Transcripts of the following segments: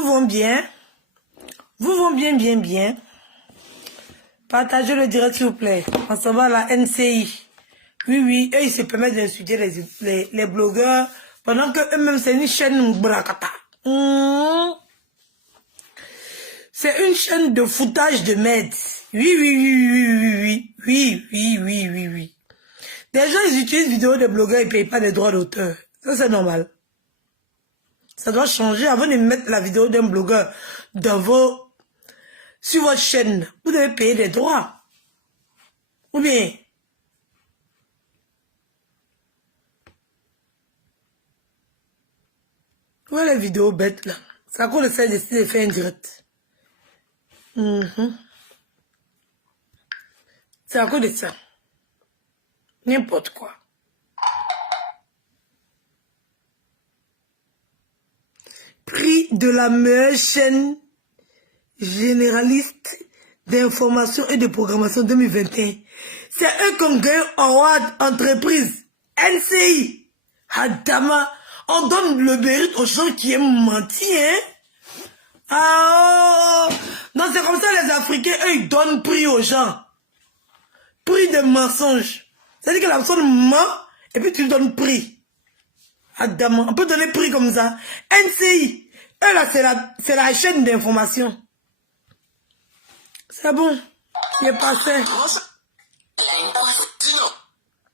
vous vont bien. Vous vont bien, bien, bien. Partagez le direct, s'il vous plaît. On s'en va à la NCI. Oui, oui, eux, ils se permettent d'insulter les blogueurs pendant que eux-mêmes, c'est une chaîne brakata. C'est une chaîne de foutage de merde. Oui, oui, oui, oui, oui, oui, oui, oui, oui, oui. Déjà, ils utilisent vidéos de blogueurs, ils ne payent pas les droits d'auteur. Ça, c'est normal. Ça doit changer avant de mettre la vidéo d'un blogueur sur votre chaîne. Vous devez payer des droits. Ou bien, voilà les vidéos bêtes là. C'est à cause de ça que j'ai de faire un direct. C'est à cause de ça. N'importe quoi. Prix de la meilleure chaîne généraliste d'information et de programmation 2021. C'est eux qui ont gagné Award Entreprise. NCI. Adama. On donne le mérite aux gens qui aiment mentir, hein? Ah, non, c'est comme ça les Africains, eux, ils donnent prix aux gens. Prix de mensonge. C'est-à-dire que la personne ment et puis tu lui donnes prix. Adama, on peut donner prix comme ça. NCI, eux là, c'est la chaîne d'information. C'est bon, il est passé.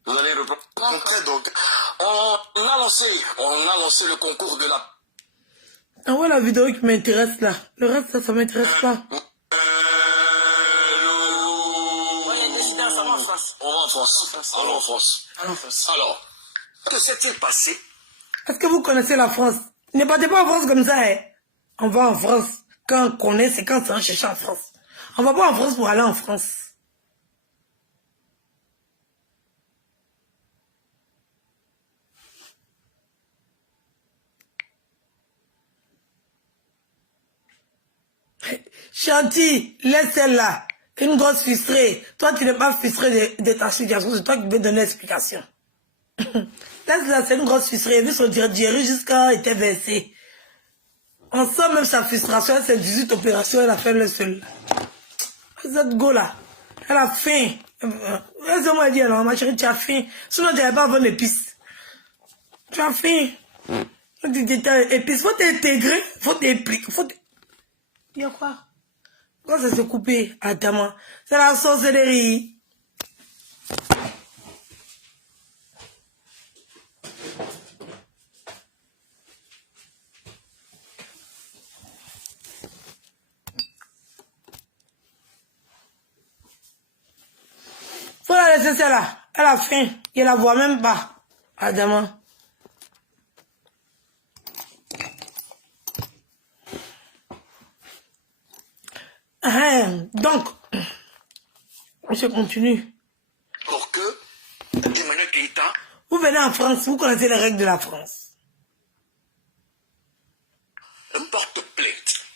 Vous allez reprendre. Donc, on a lancé le concours de la... Envoie la vidéo qui m'intéresse là. Le reste, ça m'intéresse pas. On va en France. Allons en France. Alors, que s'est-il passé? Est-ce que vous connaissez la France? Ne partez pas en France comme ça, hein. On va en France. Quand on connaît, c'est quand on cherche en France. On va pas en France pour aller en France. Chanty, laisse celle-là. Une grosse frustrée. Toi, tu n'es pas frustré de ta situation. C'est toi qui veux donner l'explication. Laisse-la, c'est une grosse frustrée. Vu son diarrhée jusqu'à était versé. On sent même sa frustration. C'est 18 opérations. Elle a fait le seul. Cette go-là, elle a faim. Laisse-moi dire, non, ma chérie, tu as faim. Sinon, tu n'avais pas avoir d'épices. Tu as faim. Épices, faut t'intégrer. Faut t'impliquer. Il y a quoi? Quand ça se couper, attends, c'est la sorcellerie. Faut la laisser celle-là. Elle a faim. Il la voit même pas. Attends. Donc, je continue. Pour que Emmanuel Keïta... Vous venez en France, vous connaissez les règles de la France. Un porte-plainte.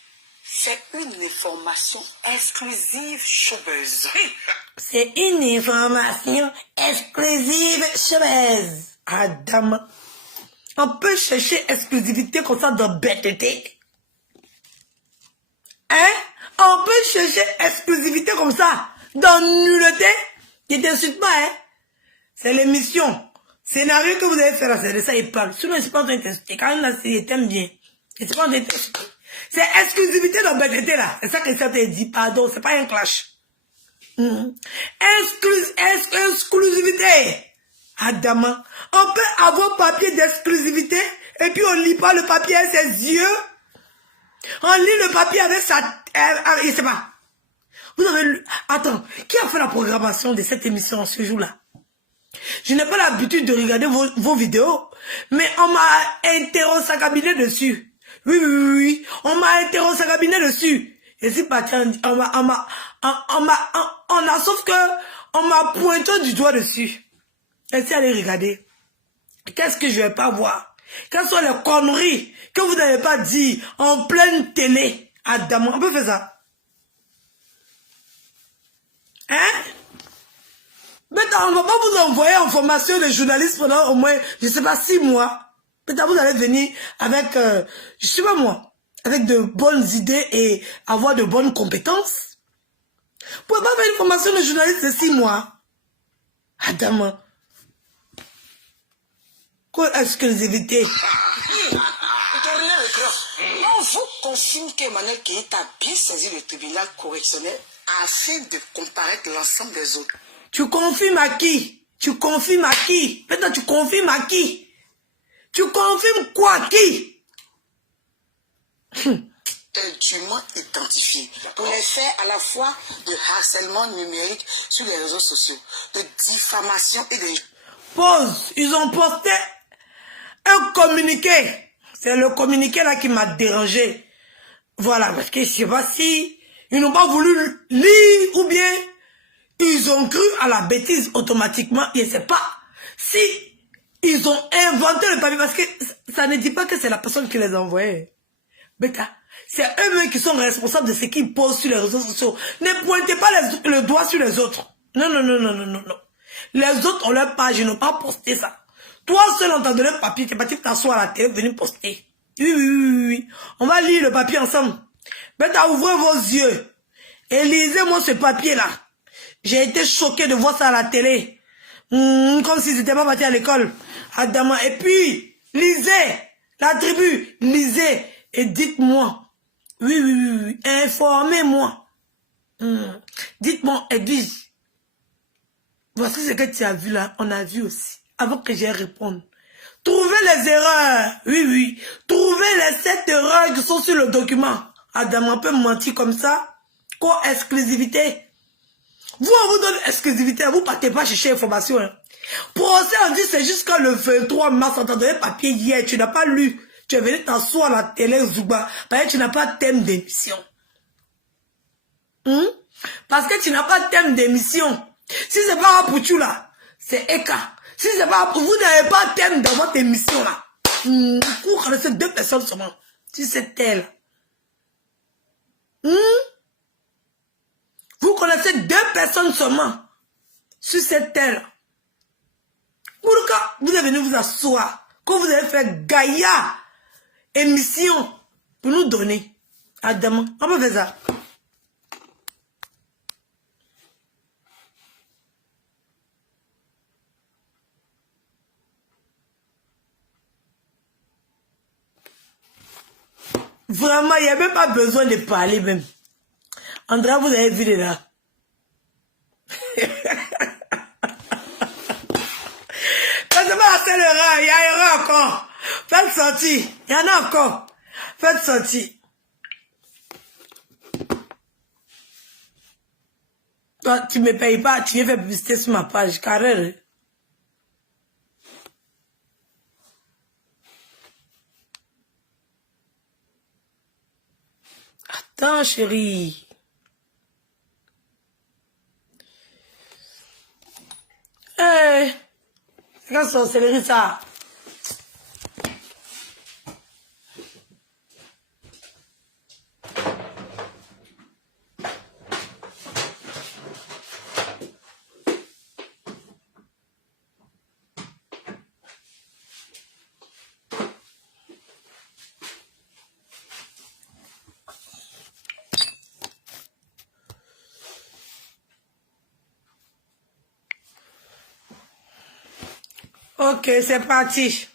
C'est une information exclusive chobeuse. C'est une information exclusive chobeuse. Adam. On peut chercher exclusivité comme ça dans bêteté. Hein? On peut chercher exclusivité comme ça dans nulleté. Ne t'insulte pas, hein? C'est l'émission. Scénario que vous avez fait là, c'est de ça il parle. Sinon, c'est pas en train de t'insulter. Quand même, là, il t'aime bien. Et c'est pas en train de t'insulter. C'est exclusivité dans bêteté là. C'est ça que ça te dit. Pardon, c'est pas un clash. Exclusivité. Adama. On peut avoir papier d'exclusivité et puis on lit pas le papier avec ses yeux. On lit le papier avec sa... je sais pas. Vous avez lu... Attends, qui a fait la programmation de cette émission ce jour-là? Je n'ai pas l'habitude de regarder vos vidéos, mais on m'a interrogé sa cabinet dessus. Oui, oui, oui, oui. On m'a interrogé sa cabinet dessus. Et c'est parti, sauf que on m'a pointé du doigt dessus. Et si allez regarder, qu'est-ce que je vais pas voir? Quelles sont les conneries que vous n'avez pas dit en pleine télé? Adam, on peut faire ça? Hein? Maintenant, on ne va pas vous envoyer en formation de journaliste pendant au moins, je ne sais pas, 6 mois. Peut-être vous allez venir avec, je ne sais pas moi, avec de bonnes idées et avoir de bonnes compétences. Vous pouvez pas faire une formation de journaliste de 6 mois. Adam. Quoi exclusivité? On vous confirme qu'Emmanuel Keïta a bien saisi le tribunal correctionnel afin de comparaître l'ensemble des autres. Tu confirmes à qui? Tu confirmes à qui? Maintenant, tu confirmes à qui? Tu confirmes quoi à qui? Est dûment identifié pour les faits à la fois de harcèlement numérique sur les réseaux sociaux, de diffamation et de... Pause. Ils ont posté un communiqué. C'est le communiqué là qui m'a dérangé. Voilà, parce que je sais pas si ils n'ont pas voulu lire ou bien ils ont cru à la bêtise automatiquement. Je ne sais pas si ils ont inventé le papier parce que ça ne dit pas que c'est la personne qui les a envoyés. Bêta, c'est eux-mêmes qui sont responsables de ce qu'ils posent sur les réseaux sociaux. Ne pointez pas le doigt sur les autres. Non, non, non, non, non, non, non. Les autres ont leur page, ils n'ont pas posté ça. Toi seul, on t'a donné le papier, tu es parti t'asseoir à la télé, venir poster. Oui, oui, oui, oui. On va lire le papier ensemble. Bêta, ouvrez vos yeux et lisez-moi ce papier-là. J'ai été choqué de voir ça à la télé. Comme si c'était pas parti à l'école. Adama. Et puis, lisez la tribu, lisez et dites-moi. Oui, oui, oui, oui. Informez-moi. Dites-moi, Edwige. Voici ce que tu as vu là. On a vu aussi. Avant que j'aie répondu. Trouvez les erreurs. Oui, oui. Trouvez les 7 erreurs qui sont sur le document. Adama peut mentir comme ça. Quoi, exclusivité? Vous, on vous donne exclusivité, vous partez pas chercher information. Hein. Procès, on dit c'est jusqu'à le 23 mars, on t'a donné papier hier, tu n'as pas lu. Tu es venu t'asseoir à la télé, Zouba, parce que tu n'as pas de thème d'émission. Parce que tu n'as pas de thème d'émission. Si c'est pas pour tu là, c'est Eka. Si c'est pas pour vous, n'avez pas de thème dans votre émission là. Vous connaissez 2 personnes seulement. Si c'est elle. Vous connaissez 2 personnes seulement sur cette terre. Pourquoi vous êtes venu vous asseoir, quand vous avez fait Gaïa émission pour nous donner à demain. On peut faire ça. Vraiment, il n'y a même pas besoin de parler même. Andrea, vous avez vu là. C'est pas assez l'erreur, il y a erreur encore. Faites sortir, il y en a encore. Faites sortir. Toi, tu me payes pas, tu viens faire publicité sur ma page, carré. Attends, chérie. Hey, c'est quand sorcellerie ça? Ok, c'est parti.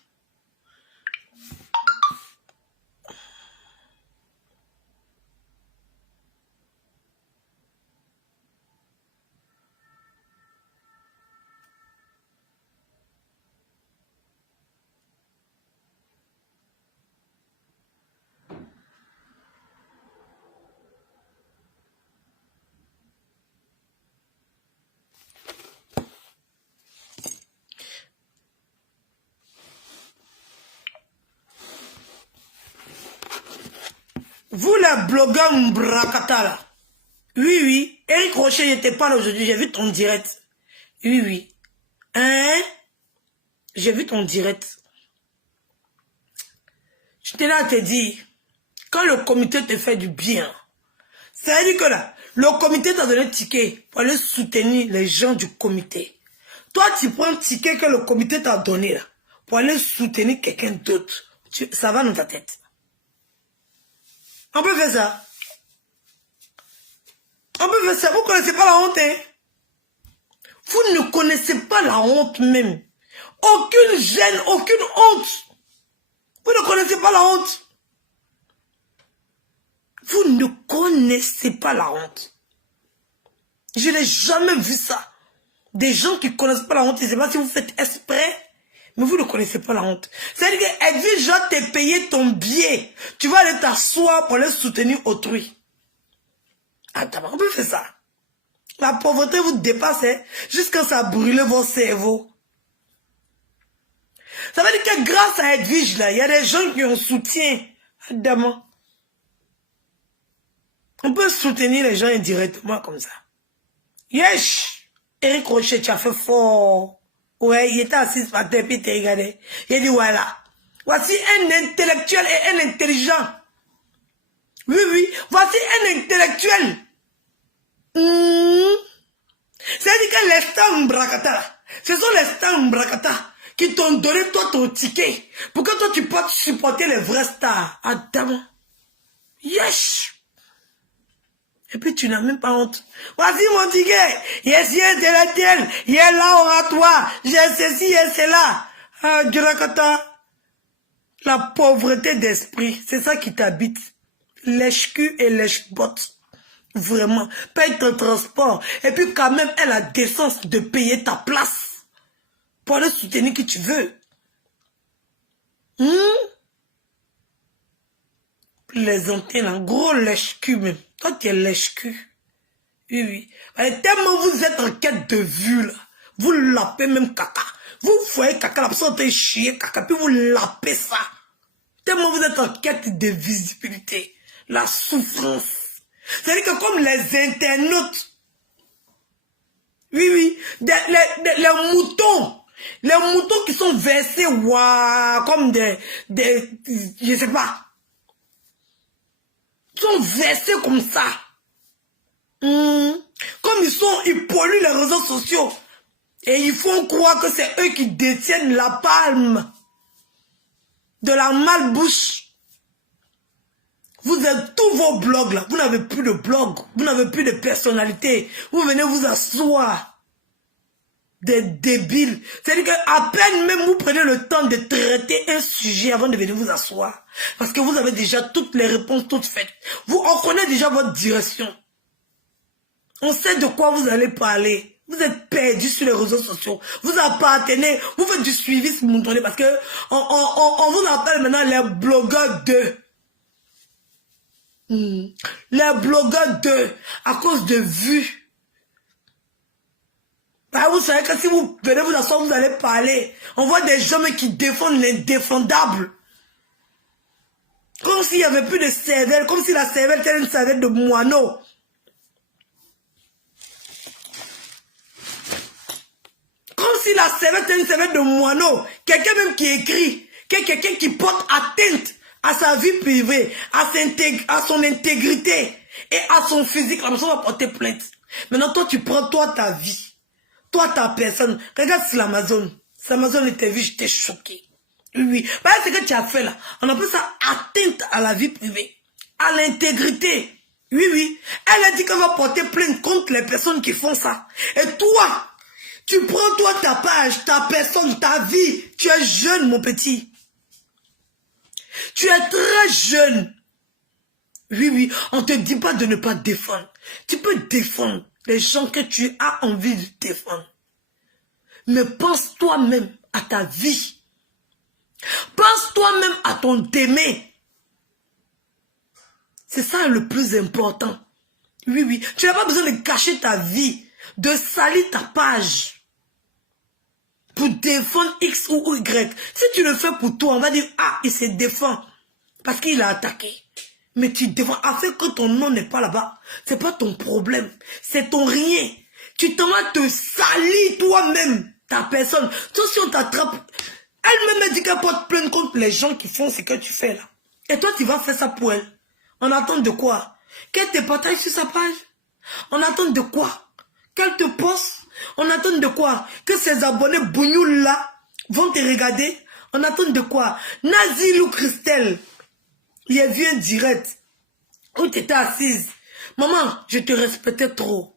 Vous les blogueurs Mbrakata là. Oui, oui. Eric Rocher, j'étais pas là aujourd'hui, j'ai vu ton direct. Oui, oui. Hein? J'ai vu ton direct. J'étais là à te dire, quand le comité te fait du bien, ça veut dire que là, le comité t'a donné un ticket pour aller soutenir les gens du comité. Toi, tu prends un ticket que le comité t'a donné, là, pour aller soutenir quelqu'un d'autre. Ça va dans ta tête. On peut faire ça. On peut faire ça. Vous ne connaissez pas la honte, hein? Vous ne connaissez pas la honte même. Aucune gêne, aucune honte. Vous ne connaissez pas la honte. Vous ne connaissez pas la honte. Je n'ai jamais vu ça. Des gens qui ne connaissent pas la honte, je ne sais pas si vous faites exprès, mais vous ne connaissez pas la honte. C'est-à-dire qu'elle dit, genre, t'es payé ton billet. Tu vas aller t'asseoir pour aller soutenir autrui. Attends, on peut faire ça. La pauvreté vous dépasse, hein, jusqu'à ça brûle vos cerveaux. Ça veut dire que grâce à Edwige, là, il y a des gens qui ont soutien. Adamant. On peut soutenir les gens indirectement comme ça. Yesh! Eric Rocher, tu as fait fort. Ouais, il était assis par terre, puis il t'a regardé. Il a dit, voilà. Voici un intellectuel et un intelligent. Oui, oui. Voici un intellectuel. C'est-à-dire que les stars Mbrakata, là, ce sont les stars Mbrakata qui t'ont donné toi ton ticket pour que toi tu puisses supporter les vrais stars. Adam. Yes. Et puis tu n'as même pas honte. Voici mon ticket. Yes, yes, c'est la tienne. Yes, là, oratoire. J'ai ceci et cela. Ah, Drakata. La pauvreté d'esprit, c'est ça qui t'habite. Lèche-cul et lèche-botte. Vraiment. Paye ton transport. Et puis quand même, elle a la décence de payer ta place. Pour aller soutenir qui tu veux. Les antennes, un gros lèche-cul même. Toi, tu es lèche-cul. Oui, oui. Mais tellement vous êtes en quête de vue, là. Vous lapez même caca. Vous voyez caca, la personne est chier caca, puis vous lapez ça. Tellement vous êtes en quête de visibilité. La souffrance. C'est-à-dire que comme les internautes, oui, oui, les moutons qui sont versés, waouh, comme je sais pas, sont versés comme ça. Comme ils polluent les réseaux sociaux. Et ils font croire que c'est eux qui détiennent la palme de la malbouche. Vous avez tous vos blogs là. Vous n'avez plus de blog. Vous n'avez plus de personnalité. Vous venez vous asseoir. Des débiles. C'est-à-dire qu'à peine même vous prenez le temps de traiter un sujet avant de venir vous asseoir. Parce que vous avez déjà toutes les réponses toutes faites. On connaît déjà votre direction. On sait de quoi vous allez parler. Vous êtes perdus sur les réseaux sociaux. Vous appartenez, vous faites du suivi simultané parce que on vous appelle maintenant les blogueurs de. Les blogueurs de, à cause de vues. Bah, vous savez que si vous venez vous asseoir, vous allez parler. On voit des gens qui défendent l'indéfendable. Comme s'il n'y avait plus de cervelle, comme si la cervelle était une cervelle de moineau. Comme si la cervelle était une cervelle de moineau. Quelqu'un même qui écrit, quelqu'un qui porte atteinte à sa vie privée, à son intégrité et à son physique, la personne va porter plainte. Maintenant, toi, tu prends ta vie, toi, ta personne. Regarde sur l'Amazon. Sur Amazon, je t'ai vu, j'étais choqué. Oui. Bah, c'est ce que tu as fait là. On appelle ça atteinte à la vie privée, à l'intégrité. Oui, oui. Elle a dit qu'elle va porter plainte contre les personnes qui font ça. Et toi, tu prends toi ta page, ta personne, ta vie. Tu es jeune, mon petit. Tu es très jeune. Oui, oui, on ne te dit pas de ne pas défendre. Tu peux défendre les gens que tu as envie de défendre. Mais pense toi-même à ta vie. Pense toi-même à ton démé. C'est ça le plus important. Oui, oui, tu n'as pas besoin de cacher ta vie, de salir ta page pour défendre X ou Y. Si tu le fais pour toi, on va dire, ah, il se défend parce qu'il a attaqué. Mais tu défends, afin que ton nom n'est pas là-bas. C'est pas ton problème, c'est ton rien. Tu t'en vas te salir toi-même, ta personne. Sauf si on t'attrape. Elle-même dit qu'elle porte plainte contre les gens qui font ce que tu fais là. Et toi, tu vas faire ça pour elle. On attend de quoi? Qu'elle te partage sur sa page? On attend de quoi? Qu'elle te poste? On attend de quoi? Que ses abonnés bougnoules là vont te regarder? On attend de quoi? Nazilou Christelle, il a vu un direct. où tu étais assise. Maman, je te respectais trop.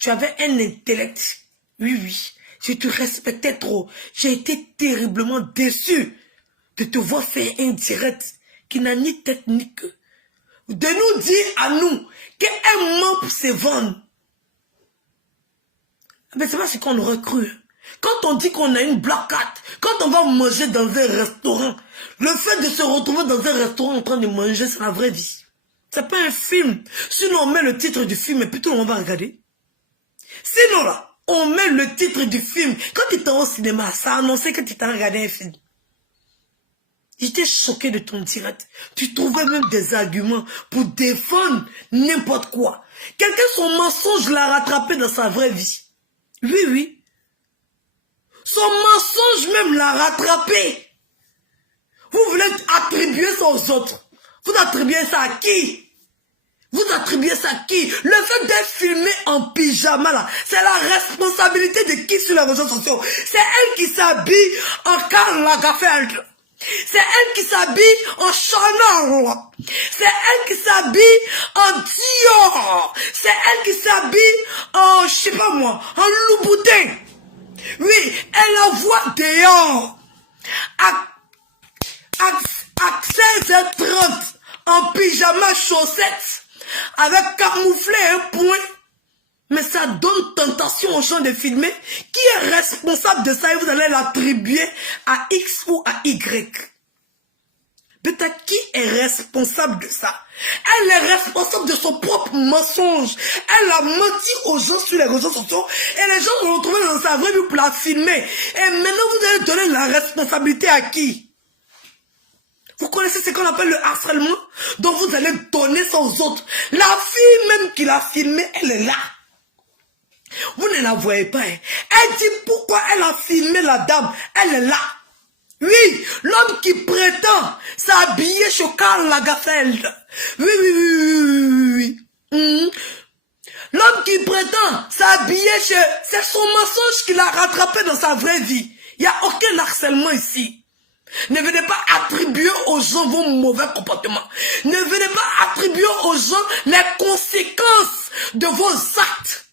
Tu avais un intellect. Oui, oui. Je te respectais trop. J'ai été terriblement déçu de te voir faire un direct qui n'a ni tête ni queue. De nous dire à nous qu'un membre se vend. Mais c'est pas ce qu'on aurait cru. Quand on dit qu'on a une black cat, quand on va manger dans un restaurant, le fait de se retrouver dans un restaurant en train de manger, c'est la vraie vie. C'est pas un film. Sinon, on met le titre du film et puis tout le monde va regarder. Sinon, là, on met le titre du film. Quand tu étais au cinéma, ça annonçait que tu t'as regardé un film. J'étais choqué de ton direct. Tu trouvais même des arguments pour défendre n'importe quoi. Quelqu'un, son mensonge l'a rattrapé dans sa vraie vie. Oui, oui. Son mensonge même l'a rattrapé. Vous voulez attribuer ça aux autres. Vous attribuez ça à qui? Vous attribuez ça à qui? Le fait d'être filmé en pyjama là, c'est la responsabilité de qui sur les réseaux sociaux? C'est elle qui s'habille en Karl Lagerfeld. C'est elle qui s'habille en Chanel. C'est elle qui s'habille en Dior. C'est elle qui s'habille en, je sais pas moi, en Louboutin. Oui, elle envoie dehors à 16h30 en pyjama chaussettes avec camouflé un point. Mais ça donne tentation aux gens de filmer. Qui est responsable de ça et vous allez l'attribuer à X ou à Y. Peut-être qui est responsable de ça? Elle est responsable de son propre mensonge. Elle a menti aux gens sur les réseaux sociaux et les gens vont retrouver dans sa vraie vie pour la filmer. Et maintenant vous allez donner la responsabilité à qui? Vous connaissez ce qu'on appelle le harcèlement? Donc vous allez donner ça aux autres. La fille même qui l'a filmé, elle est là. Vous ne la voyez pas. Hein? Elle dit pourquoi elle a filmé la dame. Elle est là. Oui, l'homme qui prétend s'habiller chez Karl Lagerfeld. Oui, oui, oui, oui, oui. L'homme qui prétend s'habiller chez... C'est son mensonge qui l'a rattrapé dans sa vraie vie. Il n'y a aucun harcèlement ici. Ne venez pas attribuer aux gens vos mauvais comportements. Ne venez pas attribuer aux gens les conséquences de vos actes.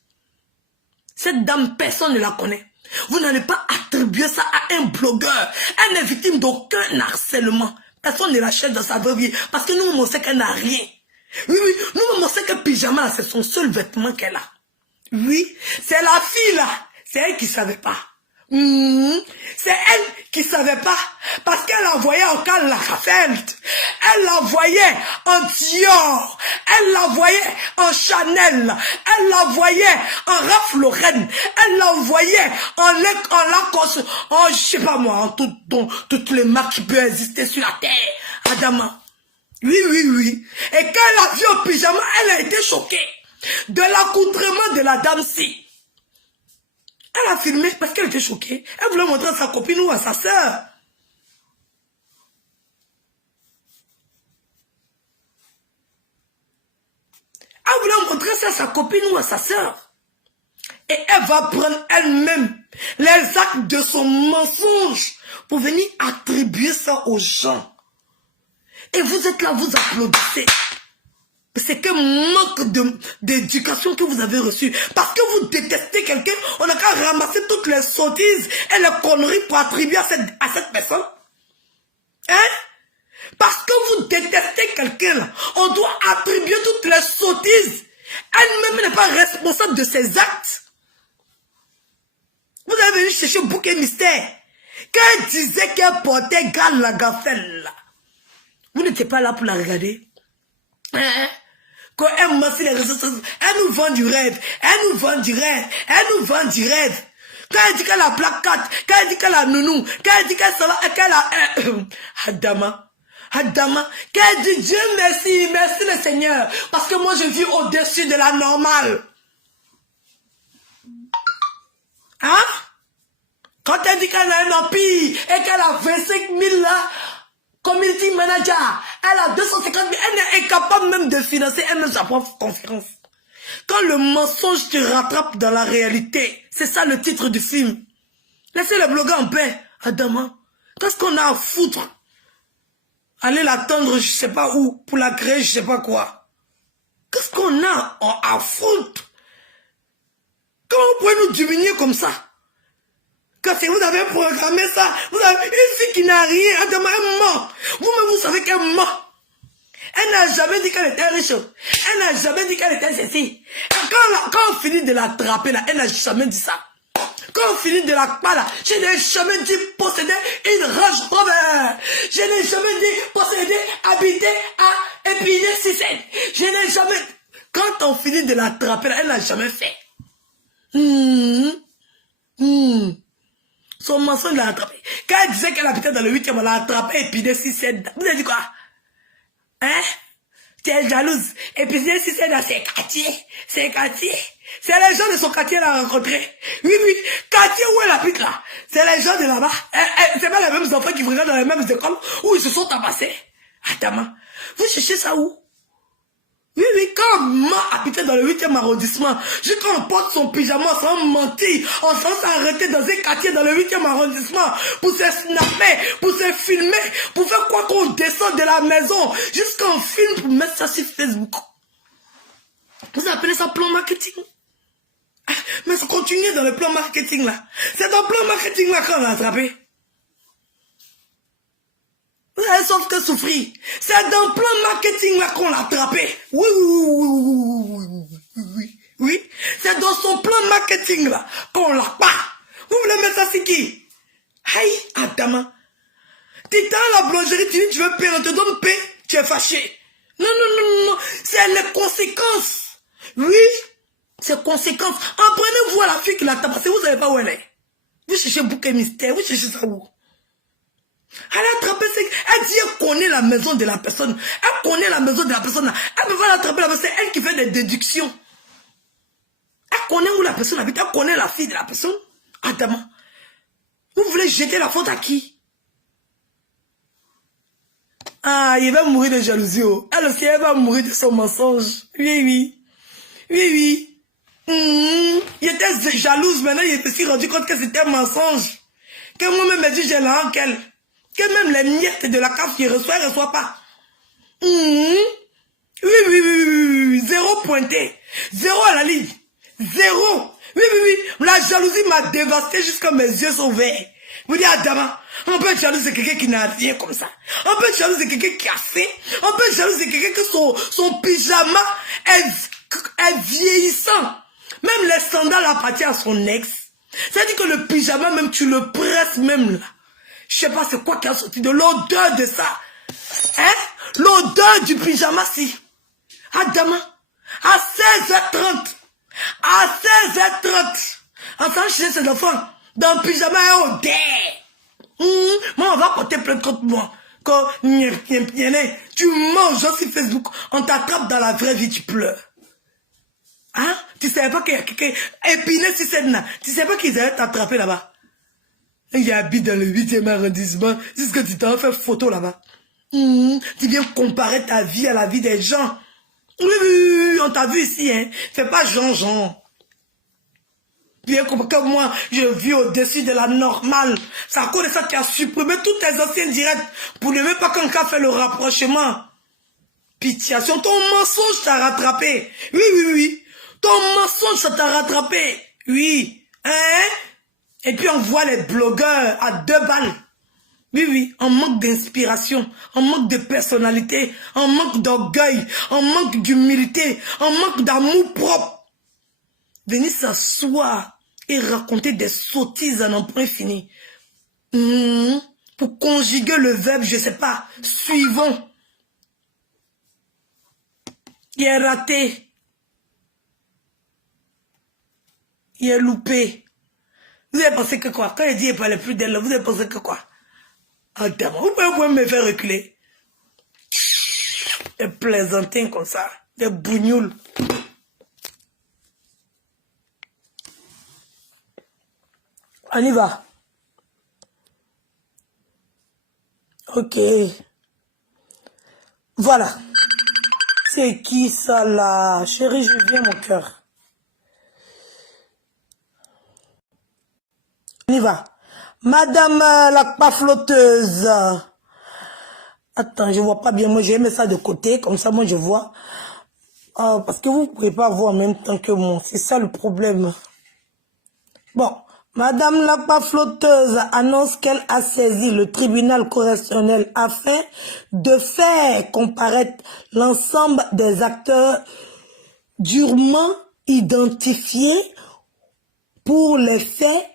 Cette dame, personne ne la connaît. Vous n'allez pas attribuer ça à un blogueur. Elle n'est victime d'aucun harcèlement. Personne ne la cherche dans sa vraie vie. Parce que nous, on sait qu'elle n'a rien. Oui, oui, nous, on sait que pyjama, c'est son seul vêtement qu'elle a. Oui, c'est la fille là. C'est elle qui ne savait pas. C'est elle qui ne savait pas. Parce qu'elle la voyait en Karl Lagerfeld. Elle la voyait en Dior. Elle la voyait en Chanel. Elle la voyait en Ralph Lauren. Elle la voyait en Lacoste. En, je sais pas moi, en toutes les marques qui peuvent exister sur la terre. Adama. Oui, oui, oui. Et quand elle a vu au pyjama, elle a été choquée de l'accoutrement de la dame-ci. Elle a filmé parce qu'elle était choquée. Elle voulait montrer à sa copine ou à sa sœur. Elle voulait montrer ça à sa copine ou à sa sœur. Et elle va prendre elle-même les actes de son mensonge pour venir attribuer ça aux gens. Et vous êtes là, vous applaudissez. C'est qu'un manque d'éducation que vous avez reçu. Parce que vous détestez quelqu'un, on n'a qu'à ramasser toutes les sottises et les conneries pour attribuer à cette personne. Hein? Parce que vous détestez quelqu'un, on doit attribuer toutes les sottises. Elle-même n'est pas responsable de ses actes. Vous avez venu chercher Bouquet Mystère. Quand elle disait qu'elle portait Karl Lagerfeld, vous n'étiez pas là pour la regarder. Hein? Quand elle masse les réseaux sociaux, elle nous vend du rêve, elle nous vend du rêve, elle nous vend du rêve. Quand elle dit qu'elle a Black Cat, quand elle dit qu'elle a Nounou, quand elle dit qu'elle a Adama, quand elle dit Dieu merci, merci le Seigneur, parce que moi je vis au-dessus de la normale. Hein? Quand elle dit qu'elle a un empire et qu'elle a 25 000 là, community manager, elle a 250 000, elle est incapable même de financer elle-même sa propre conférence. Quand le mensonge te rattrape dans la réalité, c'est ça le titre du film. Laissez les blogueurs en paix, Adama. Qu'est-ce qu'on a à foutre? Allez l'attendre, je sais pas où, pour la créer, je sais pas quoi. Qu'est-ce qu'on a à foutre? Comment vous pouvez nous diminuer comme ça? Quand vous avez programmé ça, vous avez une fille qui n'a rien, elle est mort. Vous-même, vous savez qu'elle est morte. Elle n'a jamais dit qu'elle était riche. Elle n'a jamais dit qu'elle était ceci. Quand on finit de l'attraper, là, elle n'a jamais dit ça. Quand on finit de la part, là, je n'ai jamais dit posséder une Range Rover. Je n'ai jamais dit posséder, habiter à Épinay-Cissé. Je n'ai jamais... Quand on finit de l'attraper, là, elle n'a jamais fait. Son mensonge l'a attrapé. Quand elle disait qu'elle habitait dans le 8e, on l'a attrapé Épinay-Cissé. Vous avez dit quoi? Hein? Tu es jalouse. Épinay-Cissé, c'est quartier. C'est quartier. C'est les gens de son quartier qu'elle a rencontré. Oui, oui. Quartier où elle habite là. C'est les gens de là-bas. C'est pas les mêmes enfants qui regardent dans les mêmes écoles où ils se sont tabassés. Attends, vous cherchez ça où? Oui, oui, quand maman habitait dans le 8e arrondissement, quand on porte son pyjama sans mentir, on s'en s'arrêter dans un quartier dans le 8e arrondissement pour se snapper, pour se filmer, pour faire quoi qu'on descend de la maison, jusqu'à un film pour mettre ça sur Facebook. Vous appelez ça plan marketing? Mais ça continue dans le plan marketing là. C'est dans le plan marketing là qu'on l'a attrapé. Vous avez sauf que souffrir. C'est dans le plan marketing là qu'on l'a attrapé. Oui, oui, oui, oui, oui, oui. C'est dans son plan marketing là qu'on l'a pas. Vous voulez mettre ça c'est qui? Aïe, Adama. Tu es dans la boulangerie, tu dis tu veux payer, on te donne paix, tu es fâché. Non, non, non, non, c'est les conséquences. Oui, c'est conséquences. Apprenez-vous à la fille qui l'a tabassé, vous savez pas où elle est. Vous cherchez bouquet mystère, vous cherchez ça où? Elle a attrapé, elle dit elle connaît la maison de la personne. Elle connaît la maison de la personne. Elle peut pas l'attraper là, c'est elle qui fait des déductions. Elle connaît où la personne habite, elle connaît la fille de la personne. Adama, vous voulez jeter la faute à qui? Ah, il va mourir de jalousie. Oh. Elle aussi, elle va mourir de son mensonge. Oui, oui. Oui, oui. Il était jalouse, maintenant il s'est rendu compte que c'était un mensonge. Que moi-même, me dit j'ai la honte qu'elle. Que même les miettes de la cave qu'il reçoit, elle ne reçoit pas. Oui, oui, oui, oui, oui, zéro pointé. Zéro à la ligne. Zéro. Oui, oui, oui. La jalousie m'a dévasté jusqu'à mes yeux sont verts. Vous dites, Adama, on peut être jaloux de quelqu'un qui n'a rien comme ça. On peut être jaloux de quelqu'un qui a fait. On peut être jaloux de quelqu'un que son pyjama est vieillissant. Même les sandales appartiennent à son ex. C'est-à-dire que le pyjama, même tu le presses même là. Je sais pas c'est quoi qui a sorti de l'odeur de ça. Hein? L'odeur du pyjama si. Adama, à 16h30. À 16h30. En train de chercher ses enfants. Dans le pyjama et odeur. Moi, on va porter plainte contre moi. Quand tu manges sur Facebook, on t'attrape dans la vraie vie, tu pleures. Hein? Tu savais pas qu'il y a quelqu'un Épinay-Cissé, tu savais pas qu'ils allaient t'attraper là-bas. Il habite dans le 8e arrondissement. C'est ce que tu t'en fais photo là-bas. Tu viens comparer ta vie à la vie des gens. Oui, oui, oui, on t'a vu ici, hein. Fais pas Jean-Jean. Bien comme moi, je vis au-dessus de la normale. C'est à cause de ça que tu as supprimé tous tes anciens directs pour ne même pas qu'on fait le rapprochement. Pitiation, ton mensonge t'a rattrapé. Oui, oui, oui. Ton mensonge, ça t'a rattrapé. Oui. Hein? Et puis on voit les blogueurs à 2 balles. Oui, oui, on manque d'inspiration, on manque de personnalité, on manque d'orgueil, on manque d'humilité, on manque d'amour propre. Venez s'asseoir et raconter des sottises à n'en point fini. Pour conjuguer le verbe, je sais pas, suivons. Il est raté. Il est loupé. Vous avez pensé que quoi? Quand il dit qu'il ne parlait plus d'elle, vous avez pensé que quoi? Attends, vous pouvez me faire reculer. Des plaisantins comme ça, des bougnoules. On y va. Ok. Voilà. C'est qui ça là? Chérie, je viens mon cœur. On y va. Madame la paflotteuse. Attends, je vois pas bien. Moi, j'ai mis ça de côté. Comme ça, moi, je vois. Ah, parce que vous ne pouvez pas voir en même temps que moi. C'est ça le problème. Bon, Madame la flotteuse annonce qu'elle a saisi le tribunal correctionnel afin de faire comparaître l'ensemble des acteurs durement identifiés pour les faits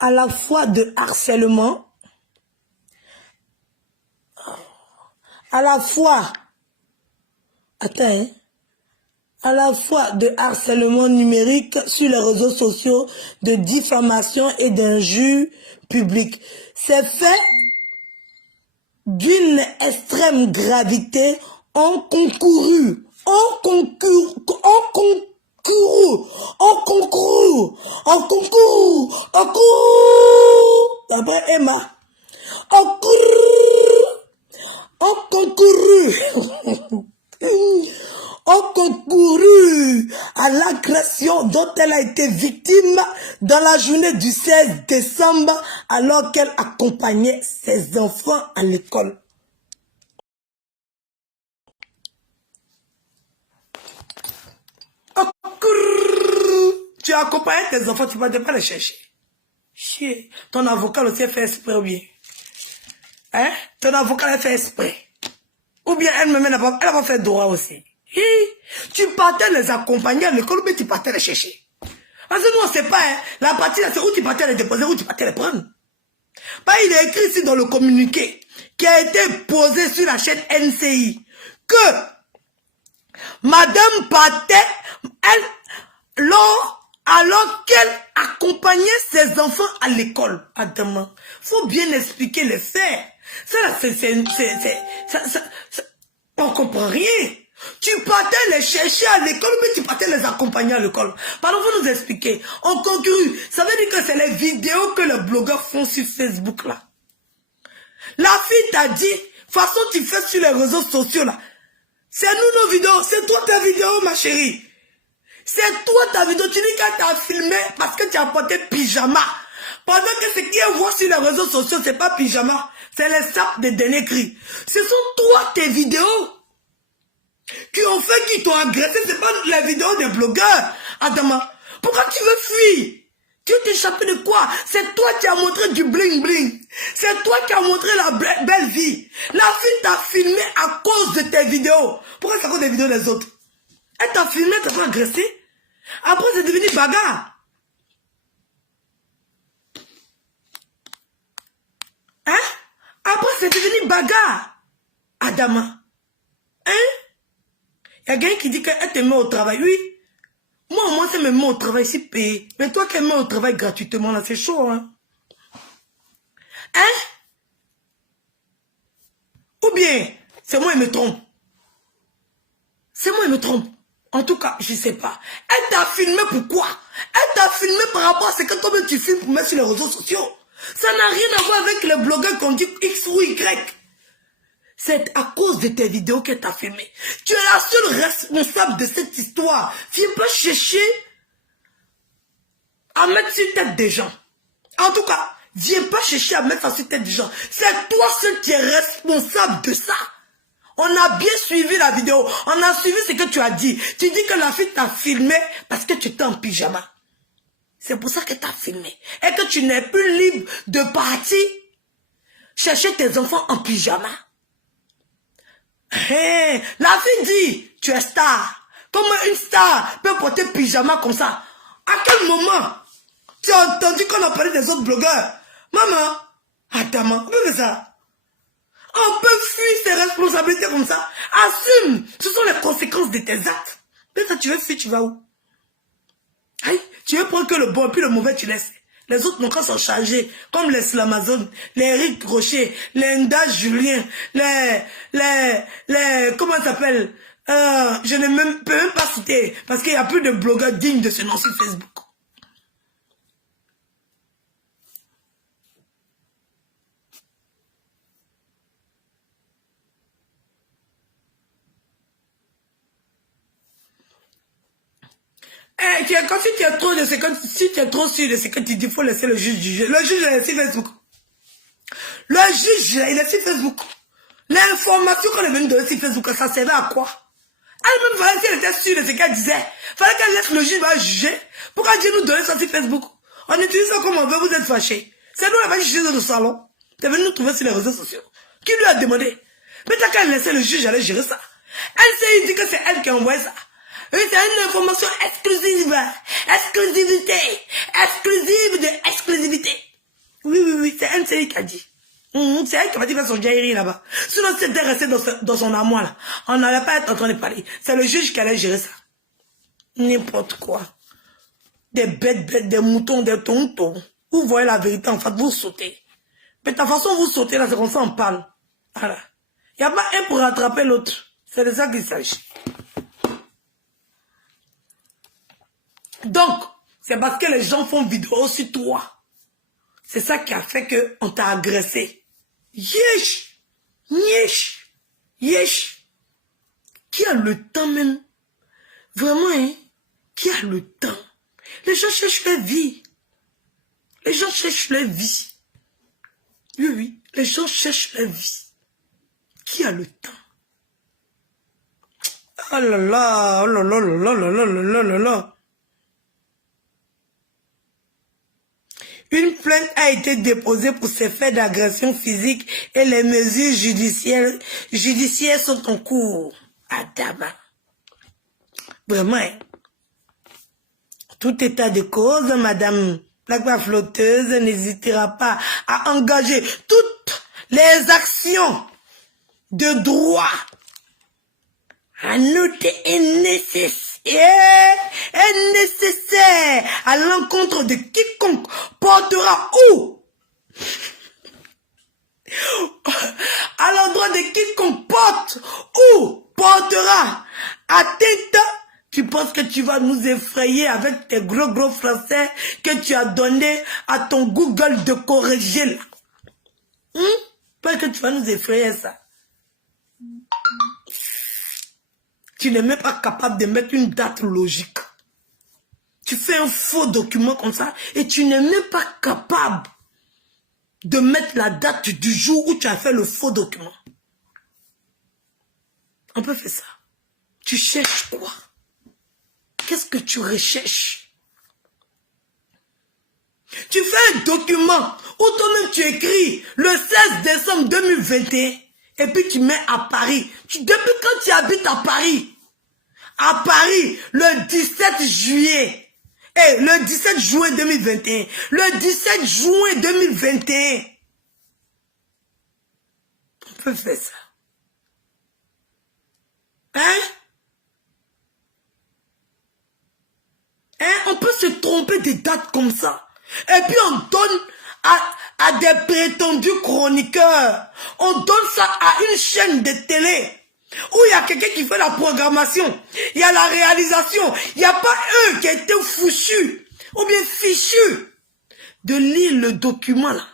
à la fois de harcèlement, à la fois de harcèlement numérique sur les réseaux sociaux, de diffamation et d'injures publiques. Ces faits d'une extrême gravité ont concouru d'après Emma, ont concouru à l'agression dont elle a été victime dans la journée du 16 décembre alors qu'elle accompagnait ses enfants à l'école. Tu as accompagné tes enfants, tu ne vas pas les chercher. Chier. Ton avocat aussi a fait exprès ou bien? Hein? Ton avocat l'a fait exprès. Ou bien elle-même, elle n'a pas fait droit aussi. Hi. Tu partais les accompagner à l'école, mais tu partais les chercher. Parce que nous, on ne sait pas, hein, la partie là, c'est où tu partais les déposer, où tu partais les prendre. Bah, il est écrit ici dans le communiqué qui a été posé sur la chaîne NCI que Madame partait, alors qu'elle accompagnait ses enfants à l'école. Adam, faut bien expliquer les faits. Ça, on comprend rien. Tu partais les chercher à l'école, mais tu partais les accompagner à l'école. Pardon, faut nous expliquer. On conclut. Ça veut dire que c'est les vidéos que les blogueurs font sur Facebook là. La fille t'a dit, façon tu fais sur les réseaux sociaux là. C'est nous nos vidéos, c'est toi ta vidéo ma chérie. C'est toi ta vidéo, tu dis qu'elle t'a filmé parce que tu as porté pyjama. Pendant que ce qui est voit sur les réseaux sociaux, c'est pas pyjama, c'est les sapes des derniers cris. Ce sont toi tes vidéos qui ont fait, qui t'ont agressé, c'est pas les vidéos des blogueurs. Adama, pourquoi tu veux fuir? Tu veux t'échapper de quoi? C'est toi qui as montré du bling bling. C'est toi qui as montré la belle vie. La fille t'a filmé à cause de tes vidéos. Pourquoi c'est à cause des vidéos des autres? Elle t'a filmé, t'as pas agressé. Après, c'est devenu bagarre. Hein? Après, c'est devenu bagarre. Adama. Hein? Il y a quelqu'un qui dit qu'elle te met au travail. Oui. Moi, au moins, c'est me met au travail ici payé. Mais toi qui me met au travail gratuitement, là, c'est chaud, hein? Hein? Ou bien, c'est moi, il me trompe. C'est moi, il me trompe. En tout cas, je ne sais pas. Elle t'a filmé pourquoi? Elle t'a filmé par rapport à ce que toi-même tu filmes pour mettre sur les réseaux sociaux. Ça n'a rien à voir avec les blogueurs qui ont dit X ou Y. C'est à cause de tes vidéos qu'elle t'a filmé. Tu es la seule responsable de cette histoire. Viens pas chercher à mettre sur tête des gens. En tout cas, viens pas chercher à mettre ça sur tête des gens. C'est toi seul qui es responsable de ça. On a bien suivi la vidéo. On a suivi ce que tu as dit. Tu dis que la fille t'a filmé parce que tu étais en pyjama. C'est pour ça qu'elle t'a filmé. Et que tu n'es plus libre de partir chercher tes enfants en pyjama. Hey, la fille dit, tu es star. Comment une star peut porter pyjama comme ça? À quel moment tu as entendu qu'on a parlé des autres blogueurs? Maman, attends, on peut ça. On peut fuir ses responsabilités comme ça. Assume. Ce sont les conséquences de tes actes. Mais quand tu veux fuir, tu vas où? Aïe, tu veux prendre que le bon, puis le mauvais, tu laisses. Les autres n'ont qu'à s'en charger. Comme les Slamazone, les Eric Rocher, les Nda Julien, comment ça s'appelle? Je ne peux même pas citer. Parce qu'il n'y a plus de blogueurs dignes de ce nom sur Facebook. Quand si tu es trop de ce que, si tu es trop sûr de ce que tu dis, il faut laisser le juge juger. Le juge, il est sur Facebook. Le juge, il est sur Facebook. L'information qu'on est venu donner sur Facebook, ça servait à quoi? Elle-même, fallait si elle était sûre de ce qu'elle disait. Fallait qu'elle laisse le juge va juger. Pourquoi Dieu nous donnait ça sur Facebook? On utilise ça comme on veut, vous êtes fâchés. C'est nous, on va juger dans le salon. T'es venu nous trouver sur les réseaux sociaux. Qui lui a demandé? Mais t'as qu'à laisser le juge aller gérer ça. Elle s'est dit que c'est elle qui a envoyé ça. Oui, c'est une information exclusive. Exclusivité. Exclusive de exclusivité. Oui, c'est elle qui a dit. C'est elle qui va dire son jaillerie là-bas. Sinon, si c'était resté dans son armoire là, on n'allait pas être en train de parler. C'est le juge qui allait gérer ça. N'importe quoi. Des bêtes, des moutons, des tontons. Vous voyez la vérité en fait, vous sautez. Mais de toute façon, vous sautez là, c'est comme ça on parle. Voilà. Il n'y a pas un pour rattraper l'autre. C'est de ça qu'il s'agit. Donc, c'est parce que les gens font vidéo sur toi. C'est ça qui a fait qu'on t'a agressé. Yesh! Yesh! Yesh! Qui a le temps même? Vraiment, hein? Qui a le temps? Les gens cherchent leur vie. Les gens cherchent leur vie. Oui, les gens cherchent leur vie. Qui a le temps? Oh là là, oh là là, oh là là, oh là là, oh là là. Une plainte a été déposée pour ces faits d'agression physique et les mesures judiciaires sont en cours. Adama. Vraiment, hein? Tout état de cause, madame la flotteuse n'hésitera pas à engager toutes les actions de droit à noter est nécessaire à l'encontre de quiconque portera ou à l'endroit de quiconque porte ou portera atteinte. Tu penses que tu vas nous effrayer avec tes gros français que tu as donné à ton Google de corriger là? Parce que tu vas nous effrayer ça. Tu n'es même pas capable de mettre une date logique. Tu fais un faux document comme ça et tu n'es même pas capable de mettre la date du jour où tu as fait le faux document. On peut faire ça. Tu cherches quoi? Qu'est-ce que tu recherches? Tu fais un document où toi-même tu écris le 16 décembre 2021 et puis tu mets à Paris. Depuis quand tu habites à Paris? À Paris, le 17 juillet. Le 17 juin 2021. Le 17 juin 2021. On peut faire ça. On peut se tromper des dates comme ça. Et puis on donne à des prétendus chroniqueurs. On donne ça à une chaîne de télé. Où il y a quelqu'un qui fait la programmation. Il y a la réalisation. Il n'y a pas eux qui étaient fouchus. Ou bien fichus. De lire le document là.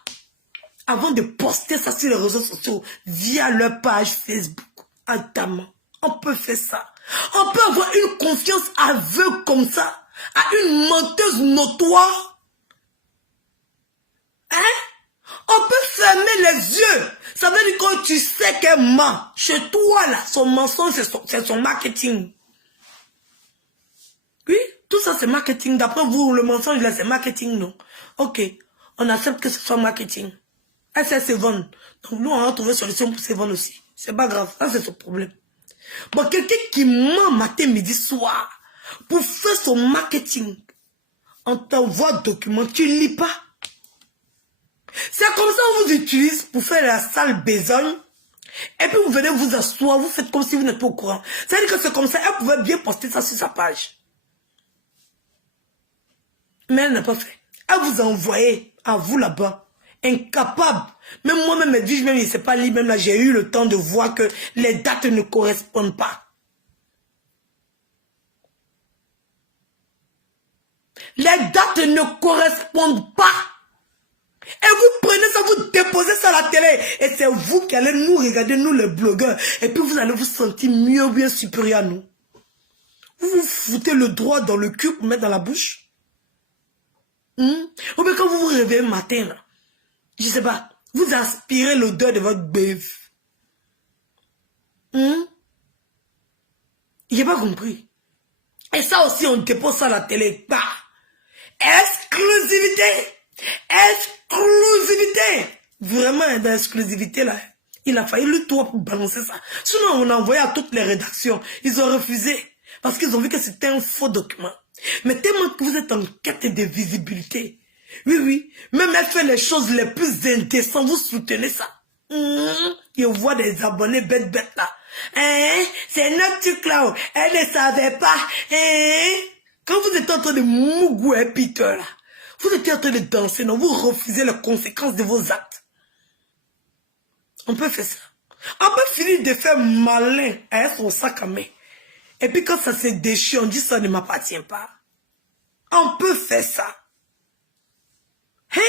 Avant de poster ça sur les réseaux sociaux. Via leur page Facebook. Adamant. On peut faire ça. On peut avoir une confiance aveugle comme ça. À une menteuse notoire. On peut fermer les yeux. Ça veut dire que tu sais qu'elle ment. Chez toi là, son mensonge c'est son marketing. Oui, tout ça c'est marketing. D'après vous, le mensonge là c'est marketing, non? Ok, on accepte que ce soit marketing. Elle sait se vendre. Donc nous on va trouver solution pour se vendre aussi. C'est pas grave, ça c'est son problème. Bon, quelqu'un qui ment matin, midi, soir, pour faire son marketing, on t'envoie document, tu lis pas. C'est comme ça qu'on vous utilise pour faire la sale besogne. Et puis vous venez vous asseoir, vous faites comme si vous n'êtes pas au courant. C'est-à-dire que c'est comme ça, elle pouvait bien poster ça sur sa page. Mais elle n'a pas fait. Elle vous a envoyé à vous là-bas. Incapable. Même moi-même, mes je même, il ne sait pas lire, même là, j'ai eu le temps de voir que les dates ne correspondent pas. Les dates ne correspondent pas. Et vous prenez ça, vous déposez ça à la télé. Et c'est vous qui allez nous regarder, nous les blogueurs. Et puis vous allez vous sentir mieux ou bien supérieur à nous. Vous vous foutez le droit dans le cul pour mettre dans la bouche. Ou bien quand vous vous réveillez le matin, là, je sais pas, vous aspirez l'odeur de votre bœuf. J'ai pas compris. Et ça aussi, on dépose ça à la télé. Bah. Exclusivité. Exclusivité. Vraiment, d'exclusivité là. Il a failli lui toi pour balancer ça. Sinon, on a envoyé à toutes les rédactions. Ils ont refusé. Parce qu'ils ont vu que c'était un faux document. Mais tellement que vous êtes en quête de visibilité. Oui, oui. Même elle fait les choses les plus indécentes. Vous soutenez ça. Je vois des abonnés bêtes là. C'est notre truc là. Elle ne savait pas. Quand vous êtes en train de mougouer Peter là. Vous êtes en train de danser. Non, vous refusez les conséquences de vos actes. On peut faire ça. On peut finir de faire malin à son sac à main. Et puis quand ça se déchire, on dit ça ne m'appartient pas. On peut faire ça. Hein?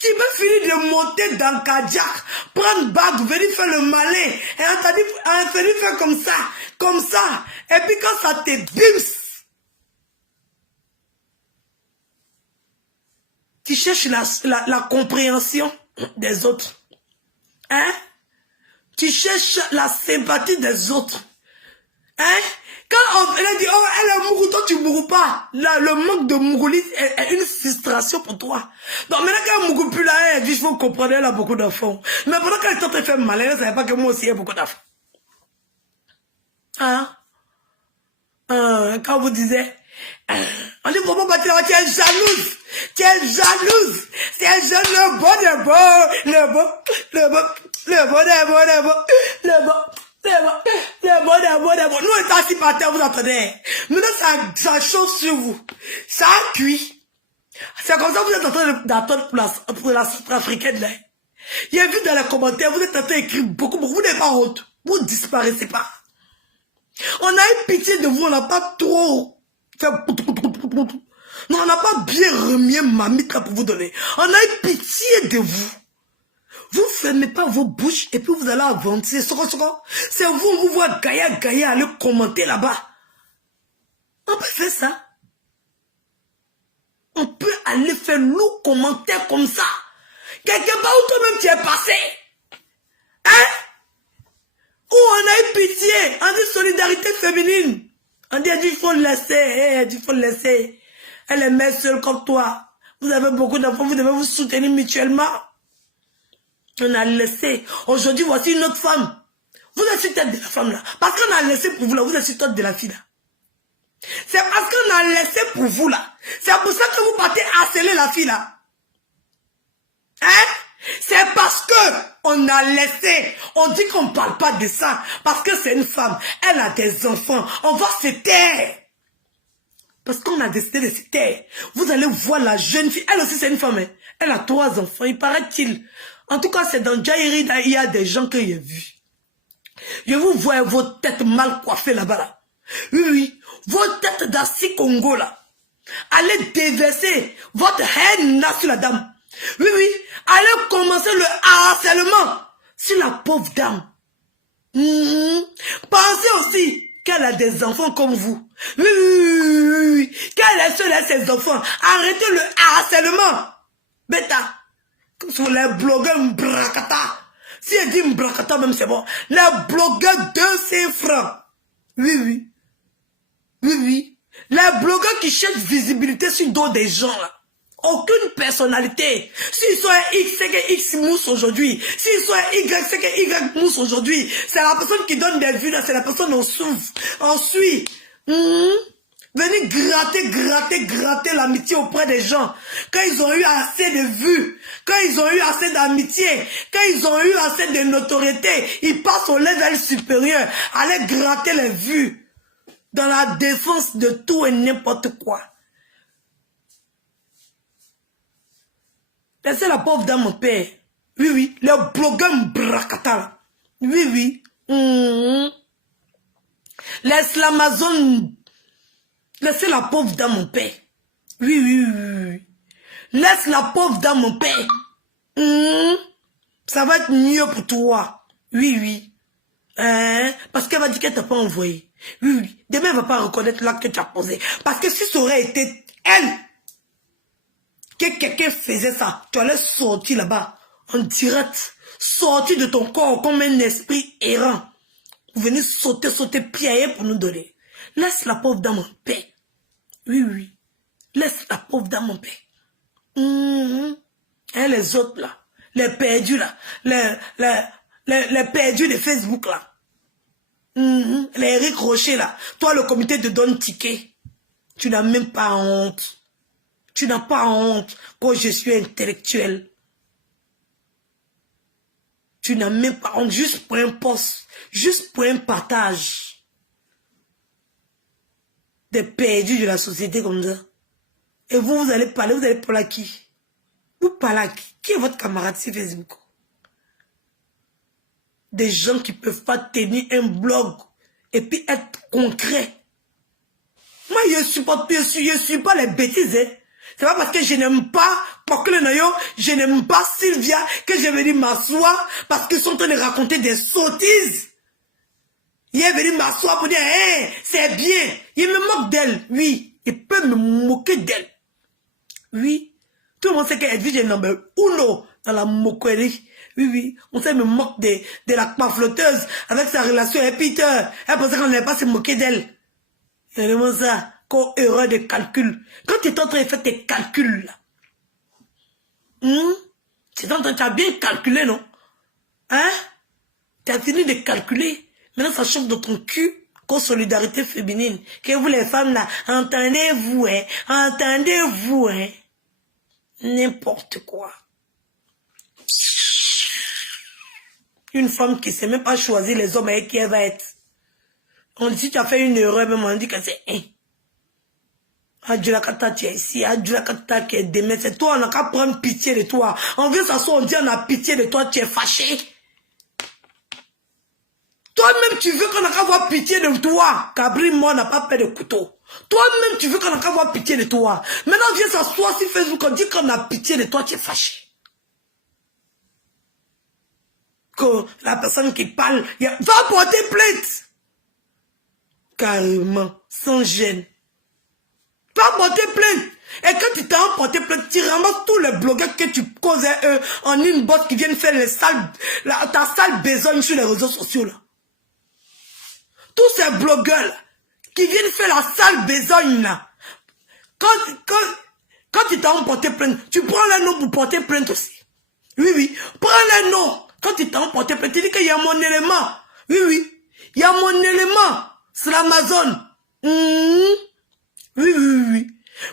Tu peux finir de monter dans Kajak, prendre bague, venir faire le malin. Et on t'a dit, venir faire comme ça, comme ça. Et puis quand ça te bims, tu cherches la compréhension des autres. Hein? Tu cherches la sympathie des autres. Hein? Quand on a dit, oh, elle est mourou, toi tu mourou pas. Là, le manque de mouroulis est une frustration pour toi. Donc maintenant qu'elle mourou plus là, elle dit, je vous comprendre, elle a beaucoup d'enfants. Mais pendant qu'elle est en train de faire mal, elle ne savait pas que moi aussi j'ai beaucoup d'enfants. Hein? Quand vous disiez, on dit, faut pas tu es jalouse. Tu es jalouse. Tu es jalouse. Le bon. Nous, on est assis par terre, vous entendez. Maintenant, ça chauffe sur vous. Ça a cuit. C'est comme ça que vous êtes en train d'attendre pour la Centrafricaine, là. J'ai vu dans les commentaires, vous êtes en train d'écrire beaucoup. Vous n'avez pas honte. Vous ne disparaissez pas. On a eu pitié de vous, on n'a pas trop fait... Non, on n'a pas bien remis mamite là pour vous donner. On a eu pitié de vous. Vous ne fermez pas vos bouches et puis vous allez avancer. C'est vous, on vous voit Gaïa aller commenter là-bas. On peut faire ça. On peut aller faire lourd commentaire comme ça. Quelque part où toi-même tu es passé. Hein? Où on a eu pitié. On dit solidarité féminine. On dit il faut le laisser. Il faut le laisser. Elle est mère seule comme toi. Vous avez beaucoup d'enfants, vous devez vous soutenir mutuellement. On a laissé. Aujourd'hui, voici une autre femme. Vous êtes sur tête de la femme là. Parce qu'on a laissé pour vous là, vous êtes sur tête de la fille là. C'est parce qu'on a laissé pour vous là. C'est pour ça que vous partez harceler la fille là. Hein? C'est parce que on a laissé. On dit qu'on ne parle pas de ça. Parce que c'est une femme. Elle a des enfants. On va se taire. Parce qu'on a décidé de se taire. Vous allez voir la jeune fille. Elle aussi c'est une femme. Hein. Elle a 3 enfants. Il paraît-il. En tout cas, c'est dans Jairi, il y a des gens que j'ai vus. Je vous vois vos têtes mal coiffées là-bas. Là. Oui, oui. Vos têtes d'assis Congo là. Allez déverser votre haine là sur la dame. Oui, oui. Allez commencer le harcèlement sur la pauvre dame. Pensez aussi qu'elle a des enfants comme vous. Oui, oui, oui, oui. Qu'elle est seule à ses enfants. Arrêtez le harcèlement. Bêta. Sur les blogueurs Mbrakata. Si elle dit Mbrakata même c'est bon. Les blogueurs de 5 francs. Oui, oui. Oui, oui. Les blogueurs qui cherchent visibilité sur le dos des gens là. Aucune personnalité. S'ils sont un X, c'est que X mousse aujourd'hui. S'ils sont un Y, c'est que Y mousse aujourd'hui. C'est la personne qui donne des vues là. C'est la personne on souffre. On suit. Venez gratter l'amitié auprès des gens. Quand ils ont eu assez de vues, quand ils ont eu assez d'amitié, quand ils ont eu assez de notoriété, ils passent au level supérieur. Allez gratter les vues. Dans la défense de tout et n'importe quoi. Laissez la pauvre dame mon père. Oui, oui. Le blogueur Mbrakata. Oui, oui. Laisse l'Amazon. Laissez la pauvre dame mon père. Oui, oui, oui. Laisse la pauvre dame mon père. Ça va être mieux pour toi. Oui, oui. Parce qu'elle va dire qu'elle t'a pas envoyé. Oui, oui. Demain, elle va pas reconnaître l'acte que tu as posé. Parce que si ça aurait été elle, que quelqu'un faisait ça, tu allais sortir là-bas, en direct, sortir de ton corps comme un esprit errant. Vous venez sauter, piailler pour nous donner. Laisse la pauvre dame en paix. Oui, oui. Laisse la pauvre dame en paix. Et les autres là, les perdus là, les perdus de Facebook là, les Eric Rocher là, toi le comité te donne ticket. Tu n'as même pas honte. Tu n'as pas honte quand je suis intellectuel. Tu n'as même pas honte juste pour un poste, juste pour un partage. Des perdus de la société comme ça. Et vous allez parler à qui? Vous parlez à qui? Qui est votre camarade sur Facebook? Des gens qui ne peuvent pas tenir un blog et puis être concrets. Moi, je ne suis pas les bêtises. Hein. C'est pas parce que je n'aime pas Pokle Noyo, je n'aime pas Sylvia, que je vais venir m'asseoir parce qu'ils sont en train de raconter des sottises. Il est venu m'asseoir pour dire, hey, c'est bien. Il me moque d'elle. Oui, il peut me moquer d'elle. Oui. Tout le monde sait qu'elle vit number uno dans la moquerie. Oui, oui. On sait me moque de la flotteuse avec sa relation avec Peter. Elle pensait qu'on n'allait pas se moquer d'elle. C'est vraiment ça. Qu'au erreur de calcul. Quand tu es en train de faire tes calculs, là. Tu es en train de bien calculer, non? Hein? Tu as fini de calculer. Maintenant, ça chauffe dans ton cul qu'aux solidarité féminine. Que vous, les femmes, là, entendez-vous, hein? Entendez-vous, hein? N'importe quoi. Une femme qui ne sait même pas choisir les hommes avec qui elle va être. On dit, si tu as fait une erreur, même on dit que c'est un. Adjulakata, tu es ici. Adjulakata, qui est demain. C'est toi, on n'a qu'à prendre pitié de toi. On vient s'asseoir, on dit, on a pitié de toi, tu es fâché. Toi-même, tu veux qu'on n'a qu'à avoir pitié de toi. Cabri, moi, n'a pas peur de couteau. Toi-même, tu veux qu'on n'a qu'à avoir pitié de toi. Maintenant, on vient s'asseoir sur Facebook, on dit qu'on a pitié de toi, tu es fâché. Que la personne qui parle, va porter plainte. Carrément, sans gêne. Va porter plainte. Et quand tu t'as porté plainte, tu ramasses tous les blogueurs que tu causes en une botte qui viennent faire ta sale besogne sur les réseaux sociaux là. Tous ces blogueurs là, qui viennent faire la sale besogne là. Quand tu t'as porté plainte, tu prends les noms pour porter plainte aussi. Oui, oui. Prends les noms. Quand tu t'as porté plainte, tu dis qu'il y a mon élément. Oui, oui. Il y a mon élément. C'est l'Amazon. Oui, oui, oui, oui.